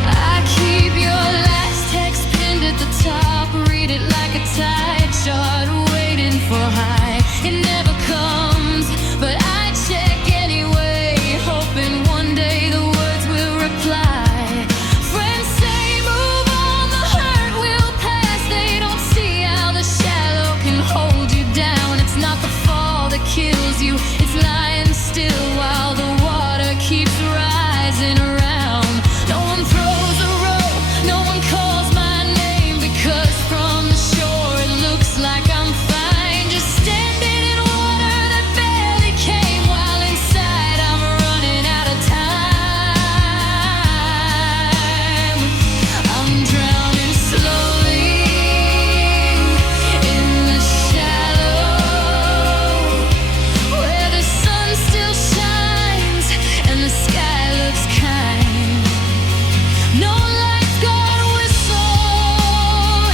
I keep your last text pinned at the top, read it like a tide chart, waiting for high. It never comes, but I check anyway, hoping one day the words will reply. Friends say move on, the hurt will pass. They don't see how the shallow can hold you down. It's not the fall that kills you, it's lying still while the water keeps rising around. No one throws a rope, no one calls my name, because from the shore it looks like I'm fine, just standing in water that barely came, while inside I'm running out of time. I'm drowning slowly in the shallow, where the sun still shines and the sky looks kind. No lifeguard whistle,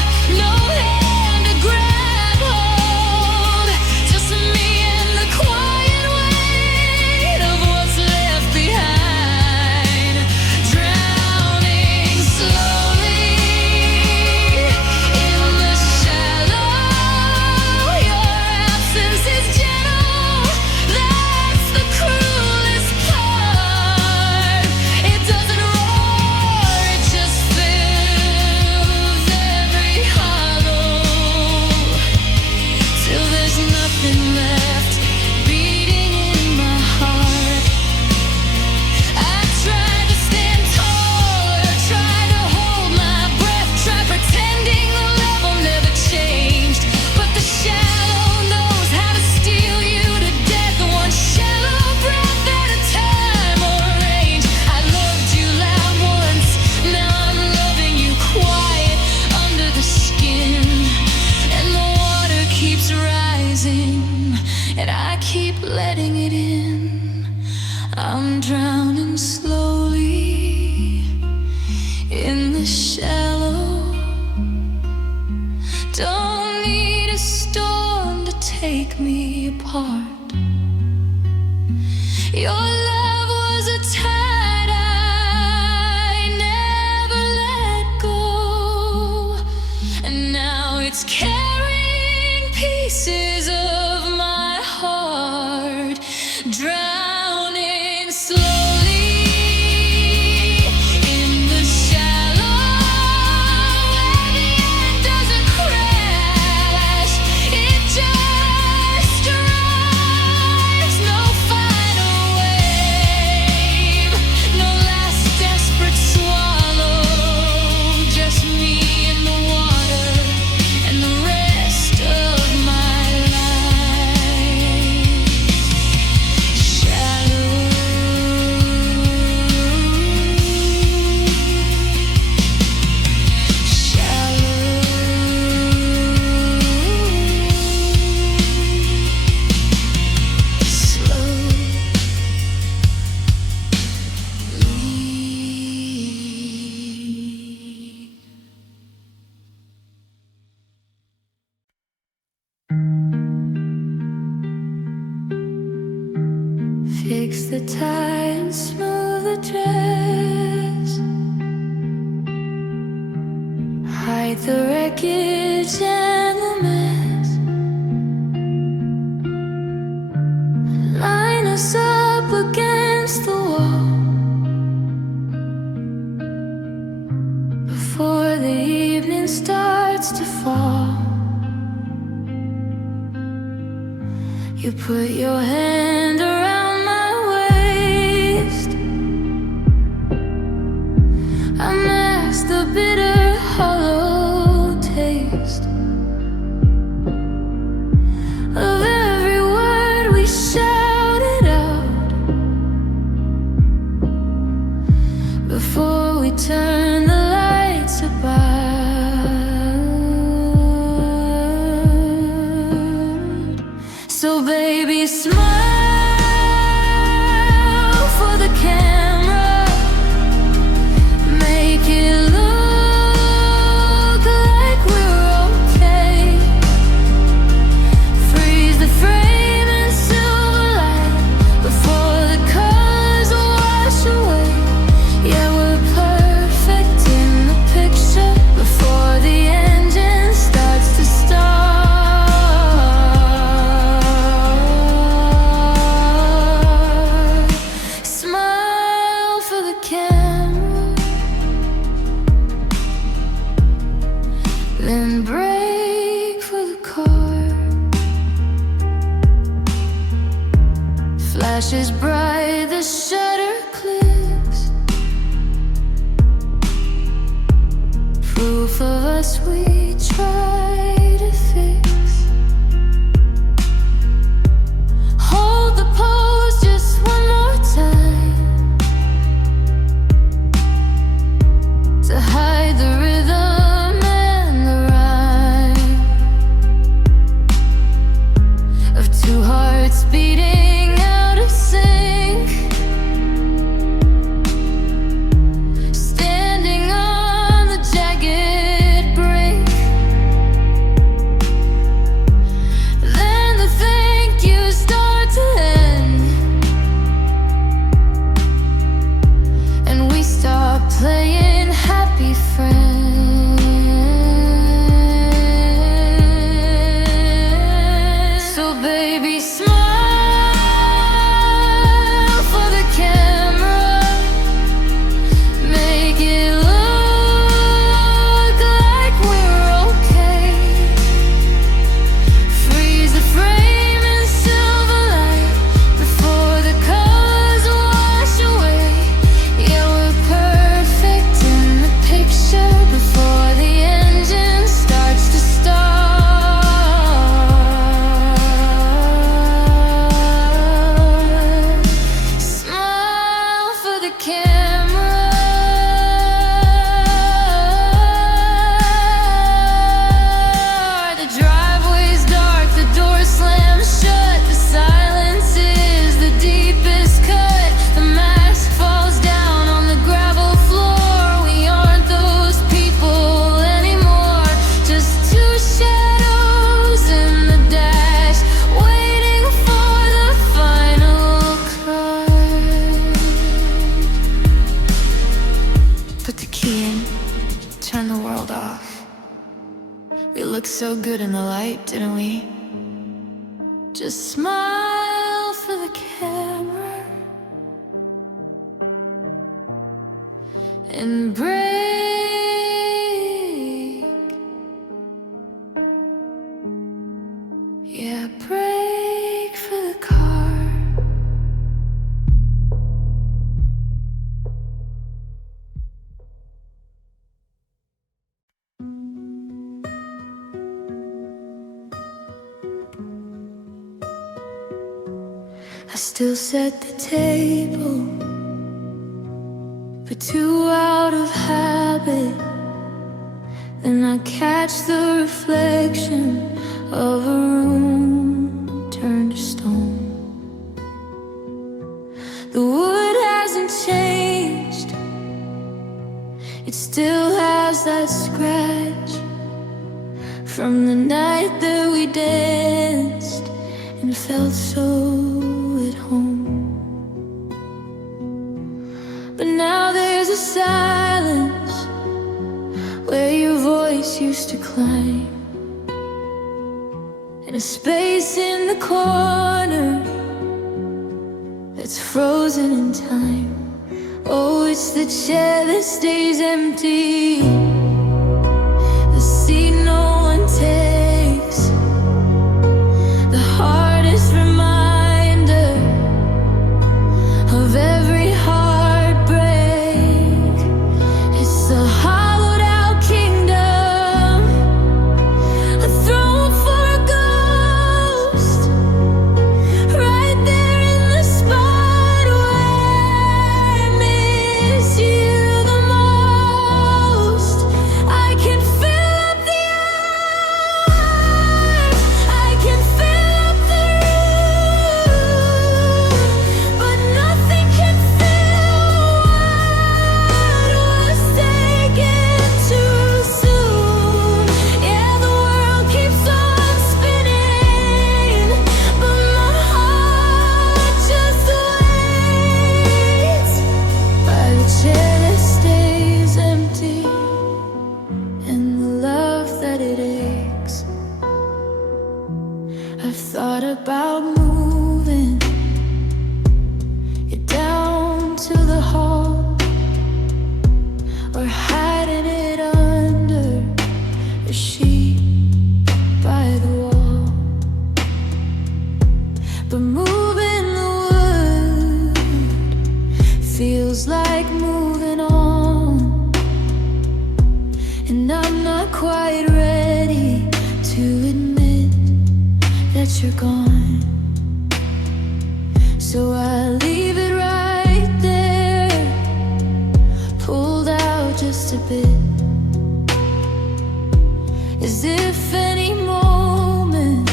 no hand to grab hold, just me and the quiet weight of what's left behind. Drowning slowly in the shallow. Your absence is gentle, that's the cruelest part. It doesn't roar, it just fills every hollow, till there's nothing left beating in my heart. I tried to stand taller, tried to hold my breath, tried pretending the level never changed, but the shallow knows how to steal you to death, one shallow breath at a time or range. I loved you loud once, now I'm loving you quiet under the skin, and the water keeps rising, and I keep letting it in. I'm drowning slowly in the shallow. Don't need a storm to take me apart. Your love was a tide I never let go, and now it's carrying pieces of my heart, drowning slowly in the shallow, where the end doesn't crash, it Fix the tie and smooth the dress. Hide the wreckage and the mess. Line us up against the wall before the evening starts to fall. You put your hand around my waist. I mask the bitter, hollow taste of every word we shouted out before we turn the lights about. So baby, smile for the camera. Make it look like we're okay. Freeze the frame in silver light before the colors wash away. Yeah, we're perfect in the picture before the engine starts to start. Then brake for the car. Flashes bright, the shutter clicks. Proof of us we try to fix. Hold the pose just one more time to hide the rhythm. Two hearts beating out of sync, standing on the jagged brink. Then the thank yous start to end, and we start playing happy friends. Baby, smile for the camera. Make it look like we're okay. Freeze the frame in silver light before the colors wash away. Yeah, we're perfect in the picture before the engine starts to start. Put the key in, turn the world off. We looked so good in the light, didn't we? Just smile for the camera and break. Yeah, break for the car. I still set the table for two out of habit. Then I catch the reflection of a room turned to stone. The wood hasn't changed, it still has that scratch from the night that we danced and felt so at home. silence where your voice used to climb, in a space in the corner that's frozen in time. Oh, it's the chair that stays empty, the seat no one takes, the hardest reminder of every heartbreak. It's the hollowed out kingdom, a throne for a ghost, right there in the spot where I miss you the most. I can fill up the earth, I can fill up the room, but nothing can fill what was taken too soon. Yeah, the world keeps on spinning, but my heart just waits by the chair that stays empty and the love that it aches. I've thought about moving it down to the hall, or hiding it under a sheet by the wall. But moving the wood feels like moving on, and I'm not quite ready to admit that you're gone. So I leave it right there, pulled out just a bit, as if any moment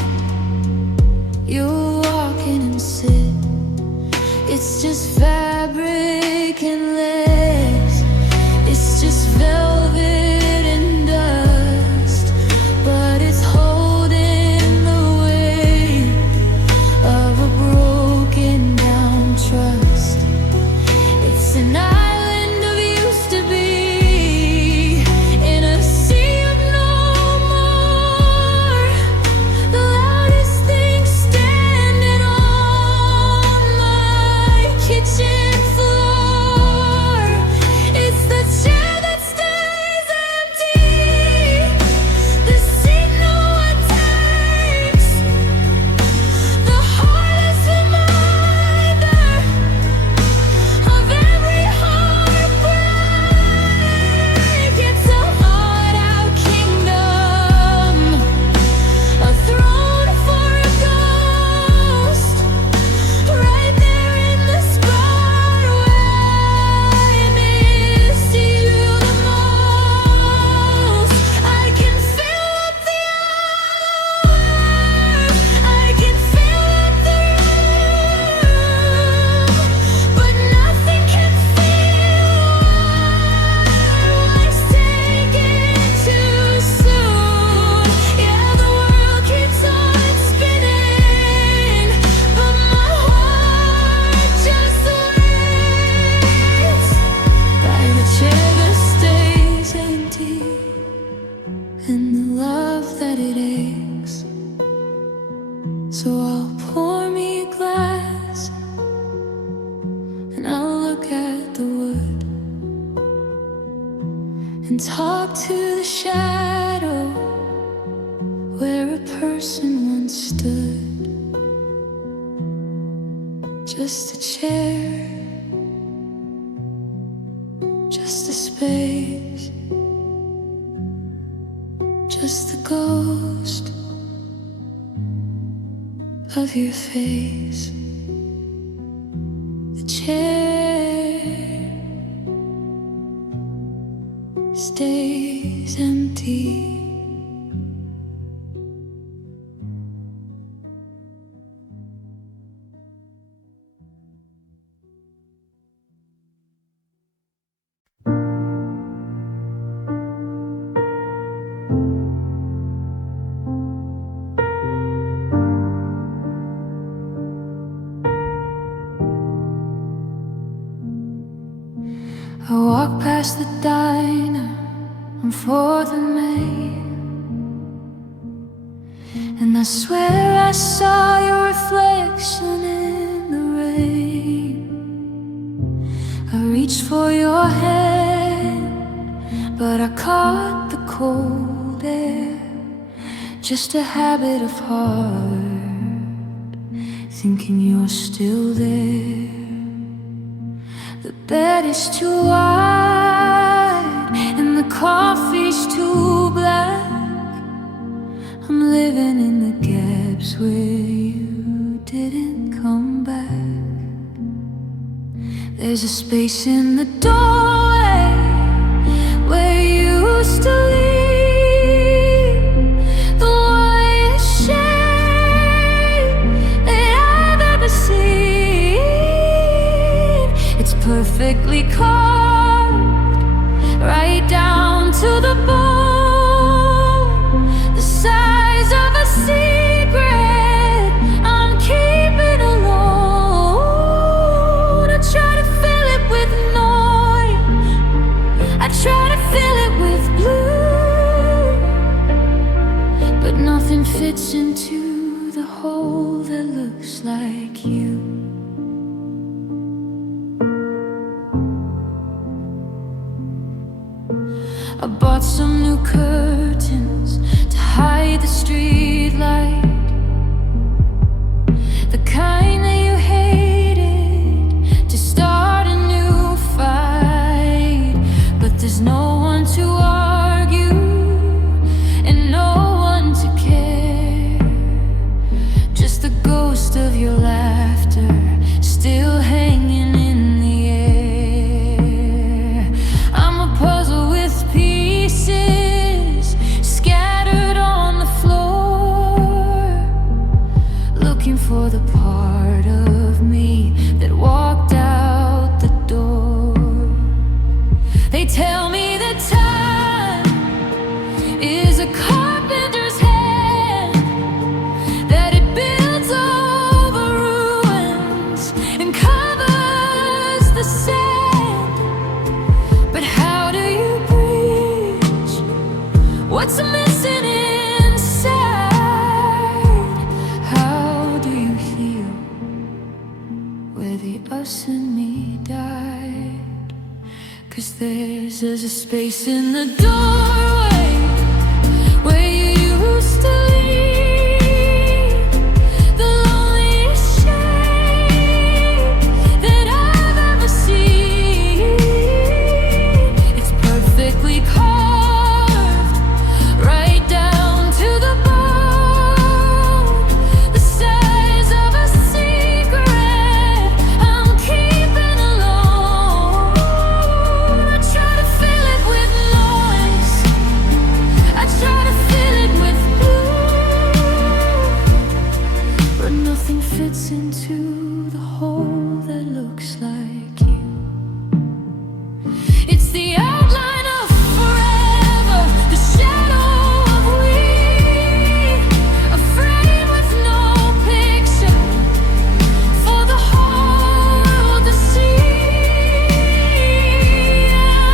you'll walk in and sit. It's just fabric and legs, it's just velvet and dust, but it's holding the weight of a broken down trust. It's an island of used to be in a sea of no more. The loudest thing standing on my kitchen floor. It's the chair that stays empty, the seat no one takes, the hardest reminder of every heartbreak. It's a hard out kingdom, a throne for a ghost, right there in the spot where I missed you the most. I can fill up the earth, I can fill up the room, but nothing can fill what was taken too soon. Yeah, the world keeps on spinning, but my heart just waits by the chair that stays empty and the love that it aches. So I'll pour me a glass and I'll look at the wood and talk to the shadow where a person once stood. Just a chair, just a space, just the ghost of your face. The chair stays empty. I walk past past the diner on 4th of May, and I swear I saw your reflection in the rain. I reached for your hand, but I caught the cold air. Just a habit of heart, thinking you're still there. The bed is too wide and the coffee's too black. I'm living in the gaps where you didn't come back. There's a space in the doorway where you used to leave, the whitest shade that I've ever seen. It's perfectly carved right down to the bone, the size of a secret I'm keeping alone. I try to fill it with noise, I try to fill it with blue, but nothing fits into the hole that looks like you. I bought some new curtains to hide the street light, the kind that you hated to start a new fight. But there's no one to argue and no one to care, just the ghost of your laughter still hanging in the air. I'm a puzzle with pieces scattered on the floor, looking for the part of me that walked out the door. They tell me that time is a carpenter's hand, that it builds over ruins and covers the sand. But how do you breach what's missing inside? How do you heal where the us and me died? 'Cause there's a space in the doorway where you used to leave, the loneliest shade that I've ever seen. It's perfectly carved right down to the bone, the size of a secret I'm keeping alone. I try to fill it with noise, I try to fill it with blue, but nothing fits into the hole that looks like you. It's the outline of forever, the shadow of we, a frame with no picture for the whole to see.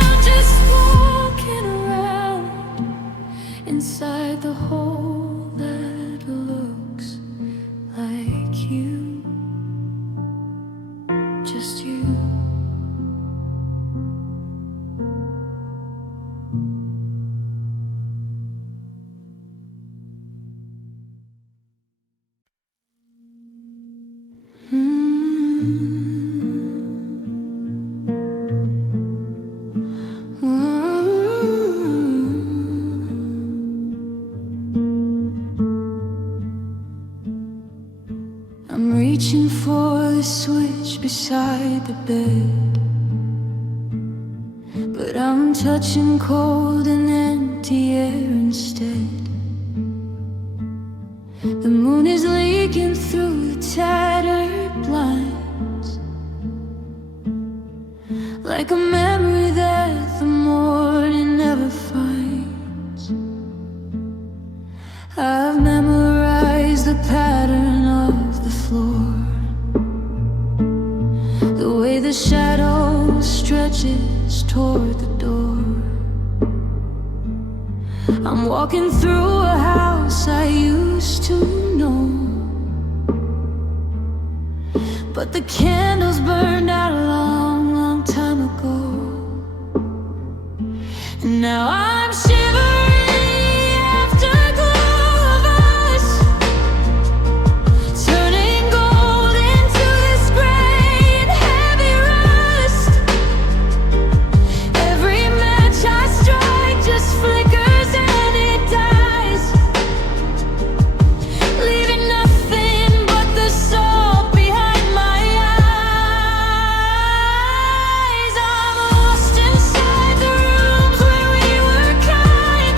I'm just walking around inside the hole that looks like you, just you. I'm reaching for the switch beside the bed, but I'm touching cold and empty air instead. The moon is leaking through the tattered blinds, like a memory that the morning never finds. I've memorized the pattern of the floor, the way the shadow stretches toward the door. I'm walking through a house I used to know, but the candles burned out a long, long time ago. And now I'm shivering afterglow of us, turning gold into this gray and heavy rust. Every match I strike just flickers and it dies, leaving nothing but the salt behind my eyes. I'm lost inside the rooms where we were kind,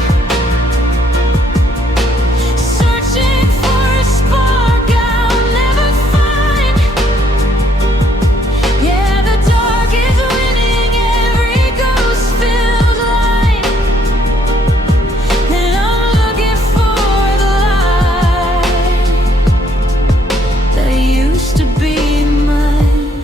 searching for a spark I'll never find. Yeah, the dark is winning every ghost-filled line, and I'm looking for the light that used to be mine.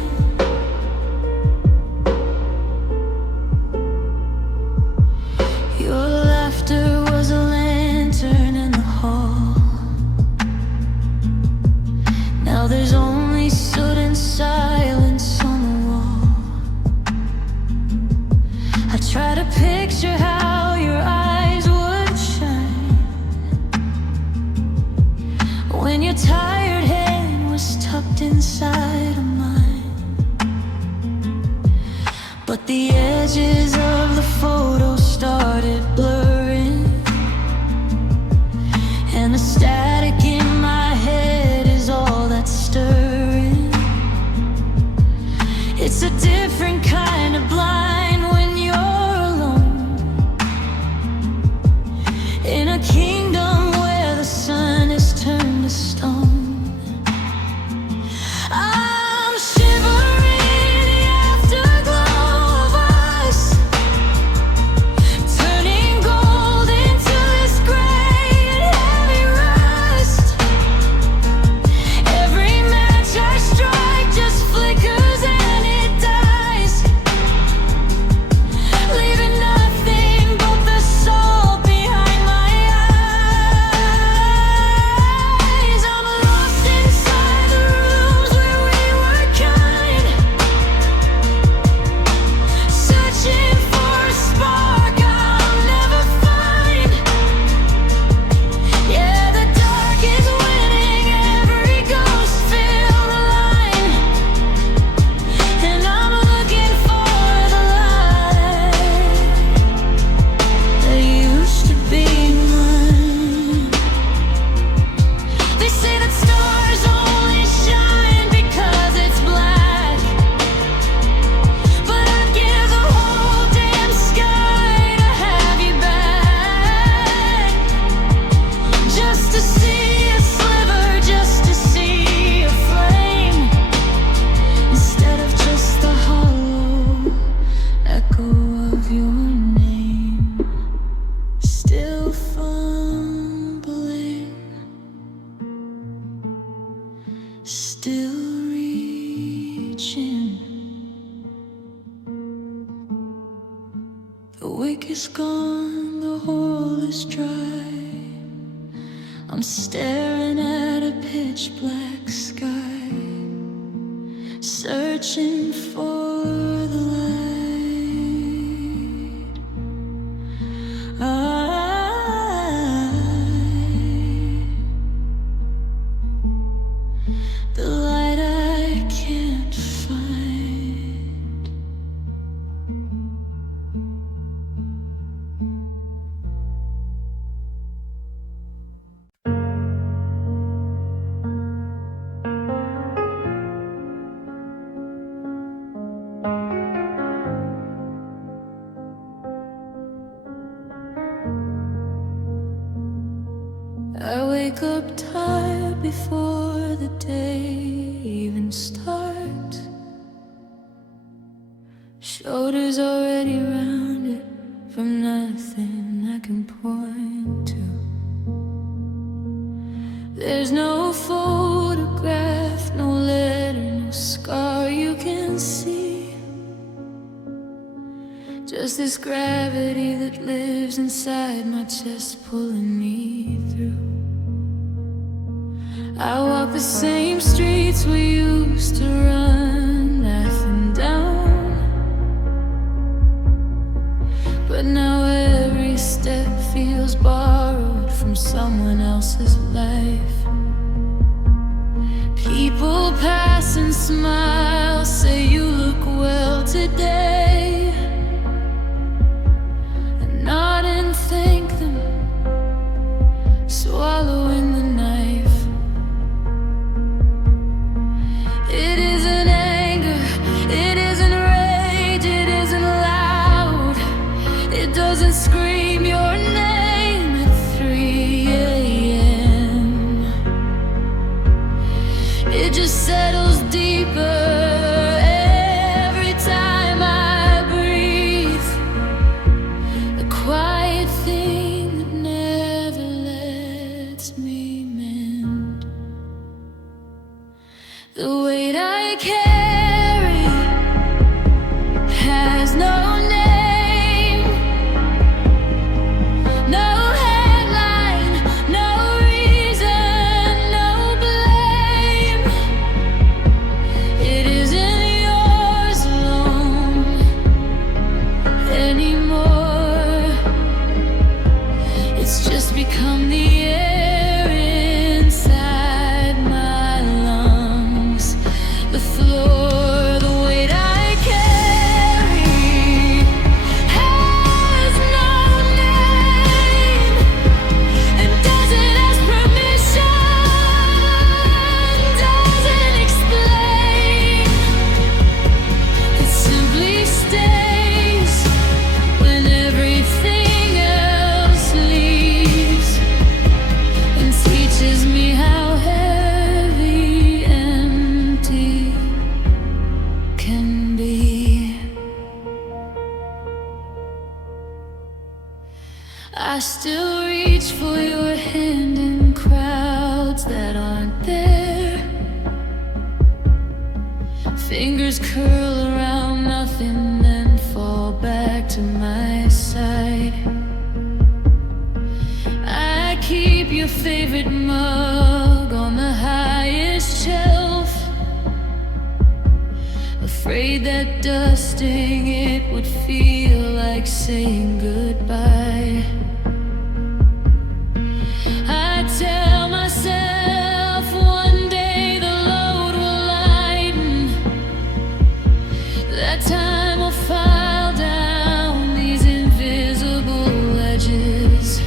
Your laughter was a lantern in the hall. Now there's only soot and silence on the wall. I try to picture how your eyes would shine when your tired hand was tucked inside of mine. But the edges of the photo started blurring, and the static in my head is all that's stirring. It's a different kind of blind when you're alone, in a kingdom where the sun is turned to stone. I'm shivering in the afterglow of us, turning gold into this gray and heavy rust. Every match I strike just flickers and it dies, leaving nothing but the salt behind my eyes. I'm lost inside the rooms where we were kind, searching for a spark I'll never find. Yeah, the dark is winning every ghost-filled line, and I'm looking for the light that used to be mine. They say that stars only shine because it's black, but I'd give the whole damn sky to have you back, just to see a sliver, just to see a flame, instead of just the hollow echo of your name. Still fumbling, still reaching. The wick is gone, the hole is dry. I'm staring at a pitch black sky, searching for the light. The light I can't find. I wake up tired before the day even starts. Shoulders already rounded from nothing I can point to. There's no photograph, no letter, no scar you can see. this gravity that lives inside my chest, pulling me through. I walk the same streets we used to run, laughing down. But now every step feels borrowed from someone else's life. People pass and smile, say you look well today, and nod and thank them, swallowing the knife. It isn't anger, it isn't rage, it isn't loud. It doesn't scream your name at 3 a.m. It just settles deeper every time I breathe. A quiet thing that never lets me mend. The weight I carry has no name, no headline, no reason, no blame. It isn't yours alone anymore. It's just become the air inside my lungs, the floor. The weight I carry has no name and doesn't ask permission, doesn't explain. It simply stays when everything else leaves, and teaches me how heavy empty can be. I still reach for your hand in crowds that aren't there. Fingers curl around nothing, then fall back to my side. I keep your favorite mug on the highest shelf, afraid that dusting it would feel like saying goodbye. I tell myself one day the load will lighten, that time will file down these invisible edges.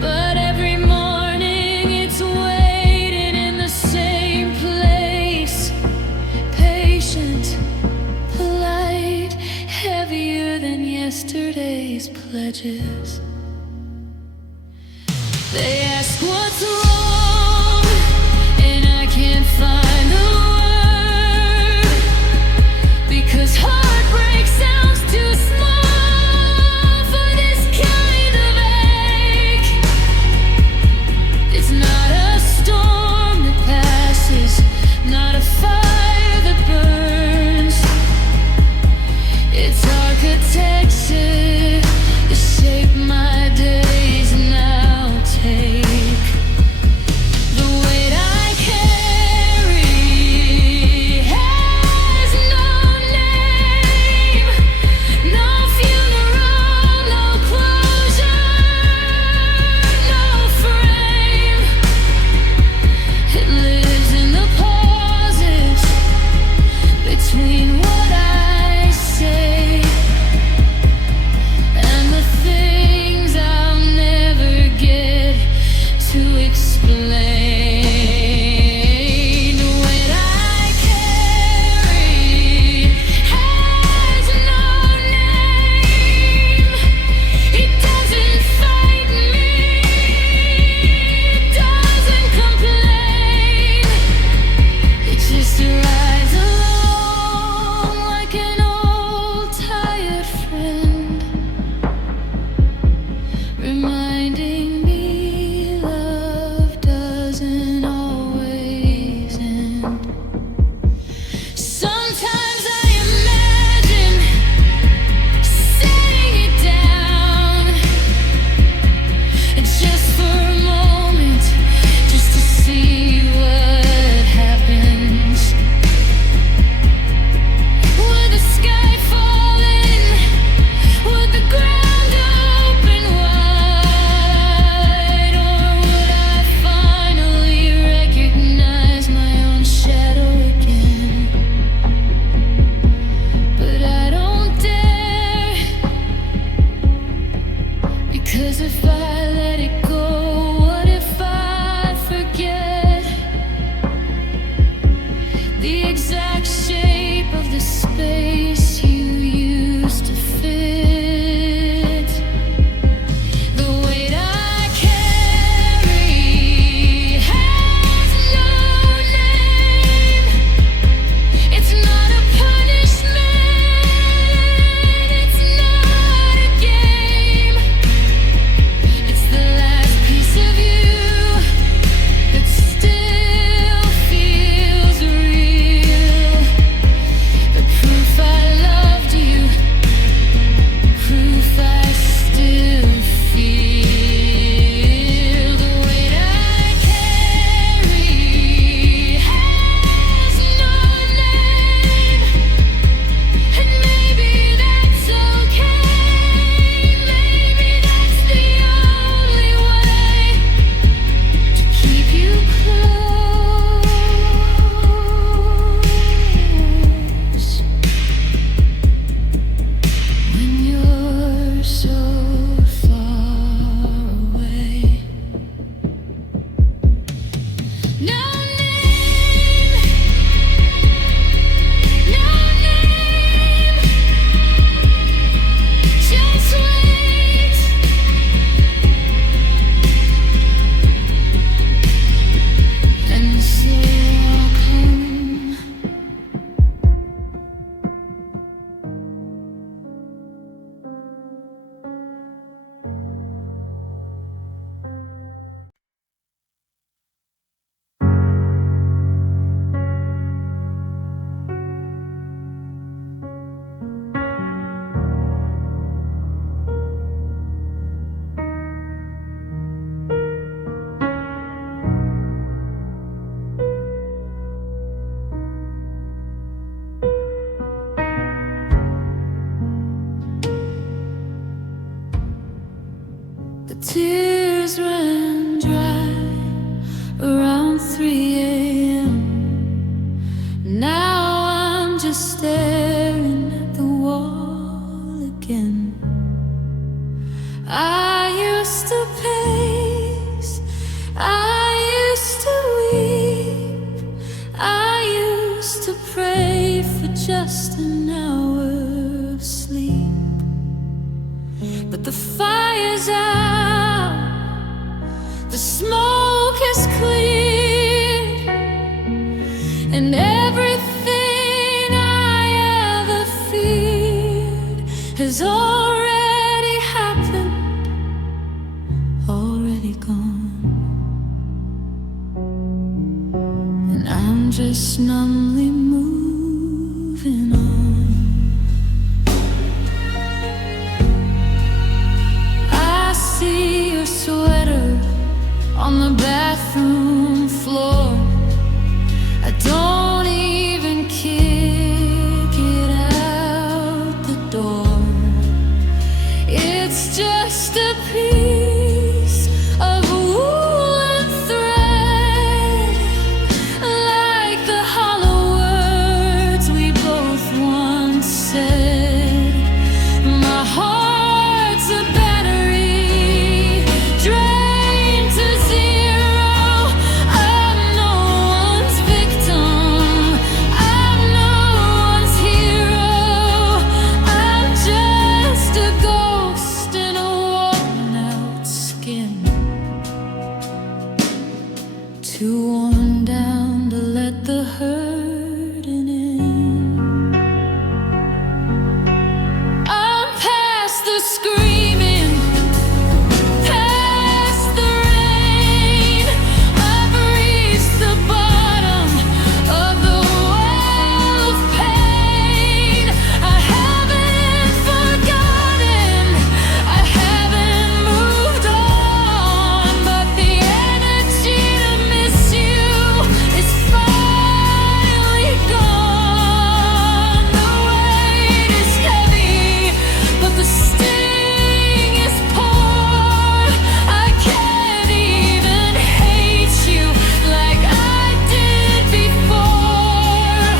But every morning it's waiting in the same place, patient, polite, heavier than yesterday's pledges. They ask what's wrong, and I can't find the word, because heartbreak sounds too small for this kind of ache. It's not a storm that passes, not a fire that burns. It's architecture, the shape and I'm just numbly moving on. I see your sweater on the bathroom floor. I don't even kick it out the door. It's just a piece of woolen thread, like the hollow words we both once said. My heart's a battery drained to zero. I'm no one's victim, I'm no one's hero. I'm just a ghost in a worn out skin, too worn down to let the hurting in. I'm past the screaming, past the rain. I've reached the bottom of the well of pain. I haven't forgotten, I haven't moved on, but the energy to miss you is finally gone. The weight is heavy, but the sting is poor. I can't even hate you like I did before.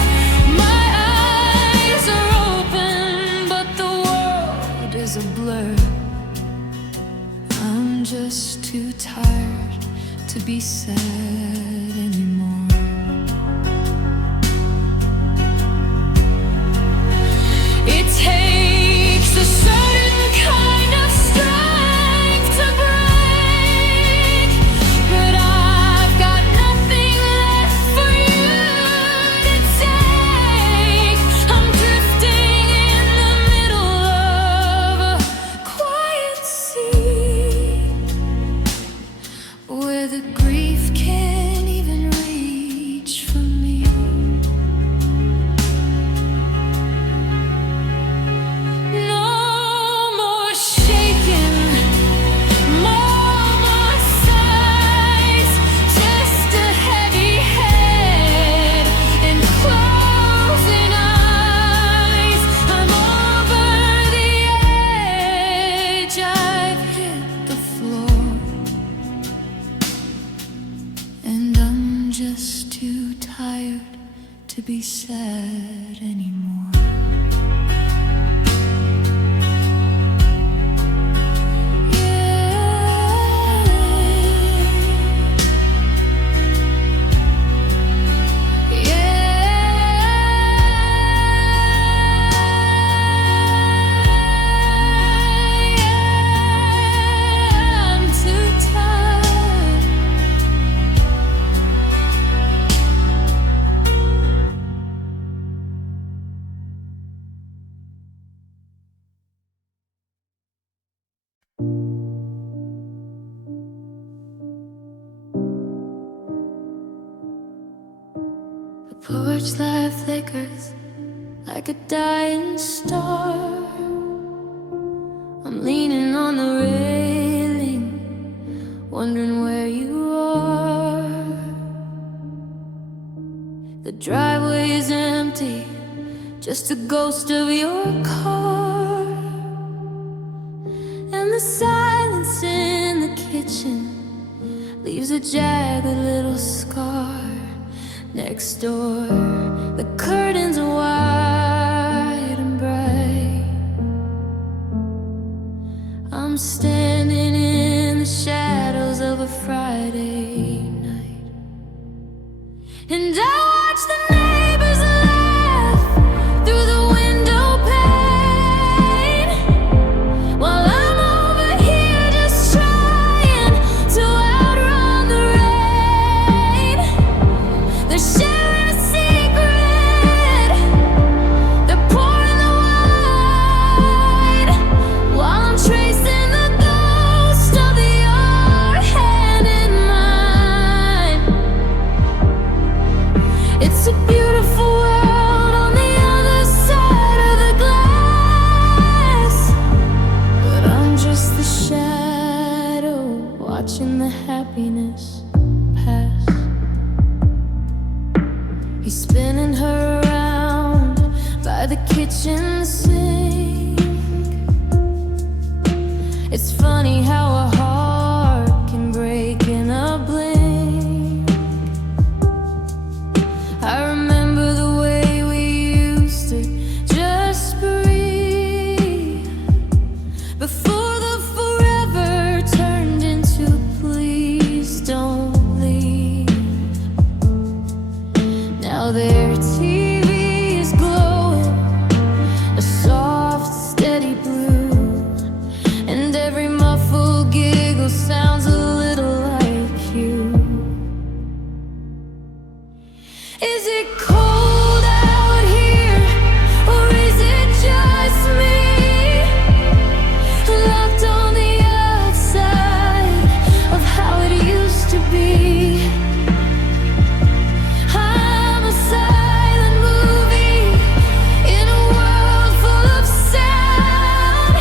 My eyes are open, but the world is a blur. I'm just too tired to be sad anymore. It takes a certain kind of strength to break, but I've got nothing left for you to take. I'm drifting in the middle of a quiet sea, where the grief can't even reach for me. No more shaking, more sighs, just a heavy head and closing eyes. I'm over the edge, I've hit the floor, and I'm just too tired to be sad anymore. I'm too tired. The porch light flickers like a dying star. I'm leaning on the railing, wondering where you are. The driveway is empty, just a ghost of your car. And the silence in the kitchen leaves a jagged little scar. Next door, the curtains are wide and bright. I'm standing in the shadows of a Friday night, and I watch the neighbors laugh through the window pane, while I'm over here just trying to outrun the rain. They're sharing a secret, they're pouring the wine, while I'm tracing the ghost of your hand in mine. It's a beautiful world on the other side of the glass, but I'm just the shadow watching the happiness pass. He's spinning her around by the kitchen sink. It's funny how a heart can break in a blink. I remember the way we used to just breathe before the forever turned into please don't leave. Now their TV is glowing a soft, steady blue, and every muffled giggle sounds a little like you. Is it cold out here, or is it just me, locked on the outside of how it used to be? I'm a silent movie in a world full of sound,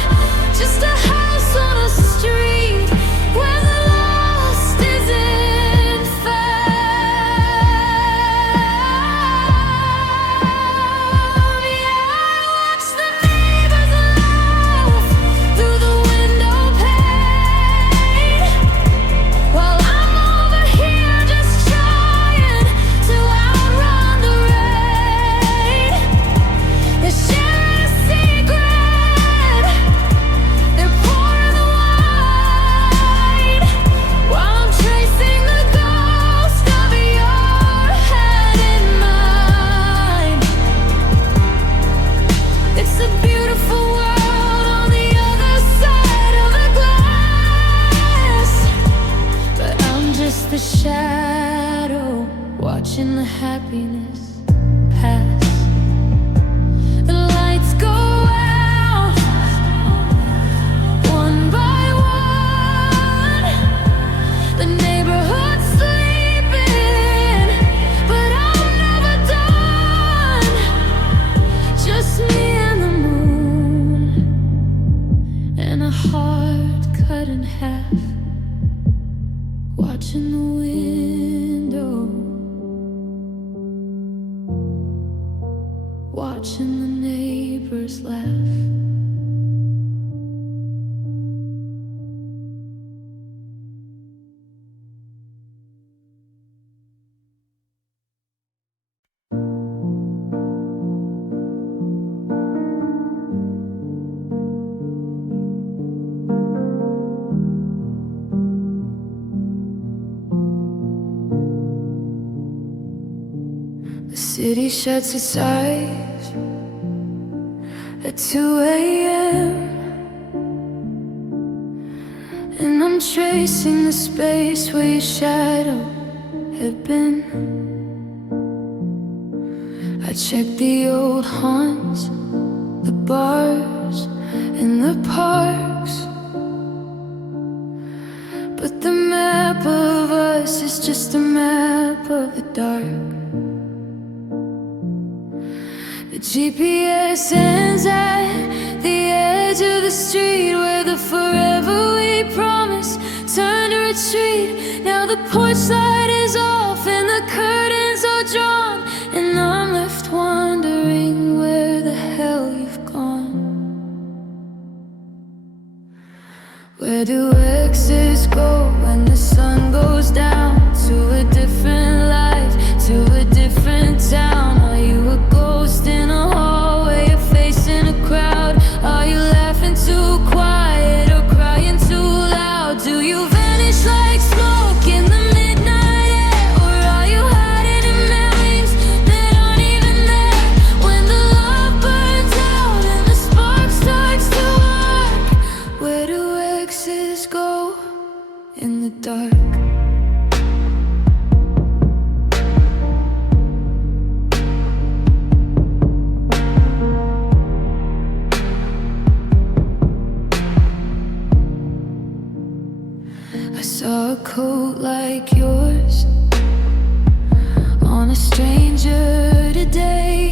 just a house on a street where the lost isn't found. Yeah, I watch the neighbors laugh through the window pane, while I'm over here just trying to outrun the rain. They share a secret, they're pouring the wine, while I'm tracing the ghost of your head in mine. It's a beautiful world on the other side of the glass, but I'm just the shadow watching the happiness pass. The lights go out one by one, the neighborhood's sleeping, but I'm never done. Just me and the moon, and a heart cut in half, watching the window, watching the neighbors laugh. The city shuts its eyes at 2 a.m., and I'm tracing the space where your shadow had been. I check the old haunts, the bars and the parks, but the map of us is just a map of the dark. The GPS ends at the edge of the street where the forever we promised turned to retreat. Now the porch light is off and the curtains are drawn, and I'm left wondering where the hell you've gone. Where do exes go when the sun goes down? To a different life, to a different town. Are you a ghost in a hallway, a face in a crowd? Are you laughing too quiet or crying too loud? Do you vanish like smoke in the midnight air, or are you hiding in memories that aren't even there? When the love burns out and the spark starts to work, where do exes go? stranger today.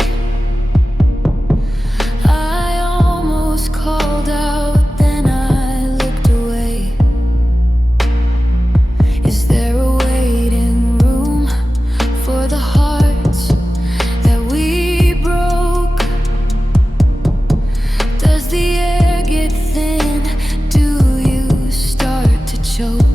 I almost called out, then I looked away. Is there a waiting room for the hearts that we broke? Does the air get thin? Do you start to choke?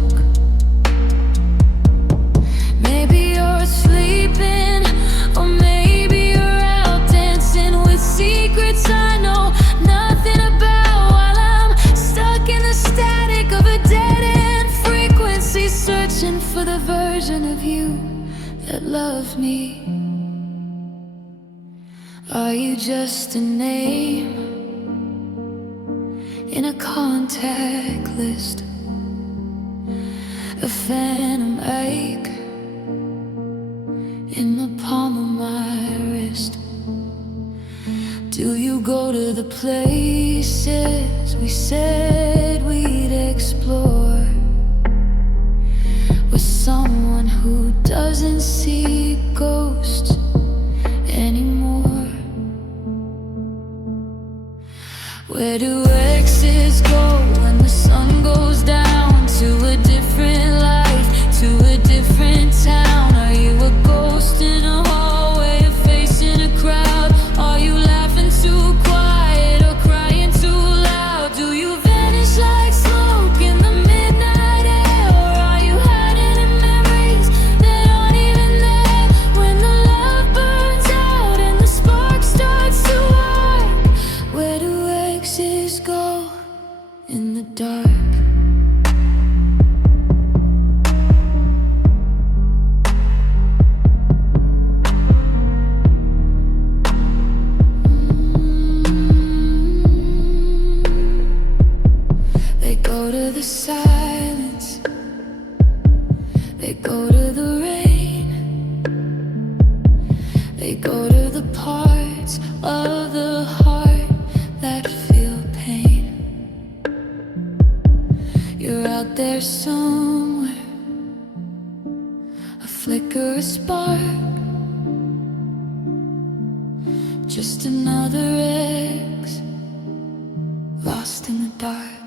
For the version of you that loves me. Are you just a name in a contact list? A phantom ache in the palm of my wrist? Do you go to the places we said we'd explore? With someone who doesn't see ghosts anymore? Where do exes go when the sun goes down? To a different life, to a different town. Are you a ghost in a hallway or facing a crowd? Are you laughing too quiet or crying too loud? Do you vanish like smoke in the midnight air? Or are you hiding in memories that aren't even there? When the love burns out and the spark starts to arc, where do exes go in the dark? They go to the silence, they go to the rain, they go to the parts of the heart that feel pain. You're out there somewhere, a flicker, a spark, just another ex lost in the dark.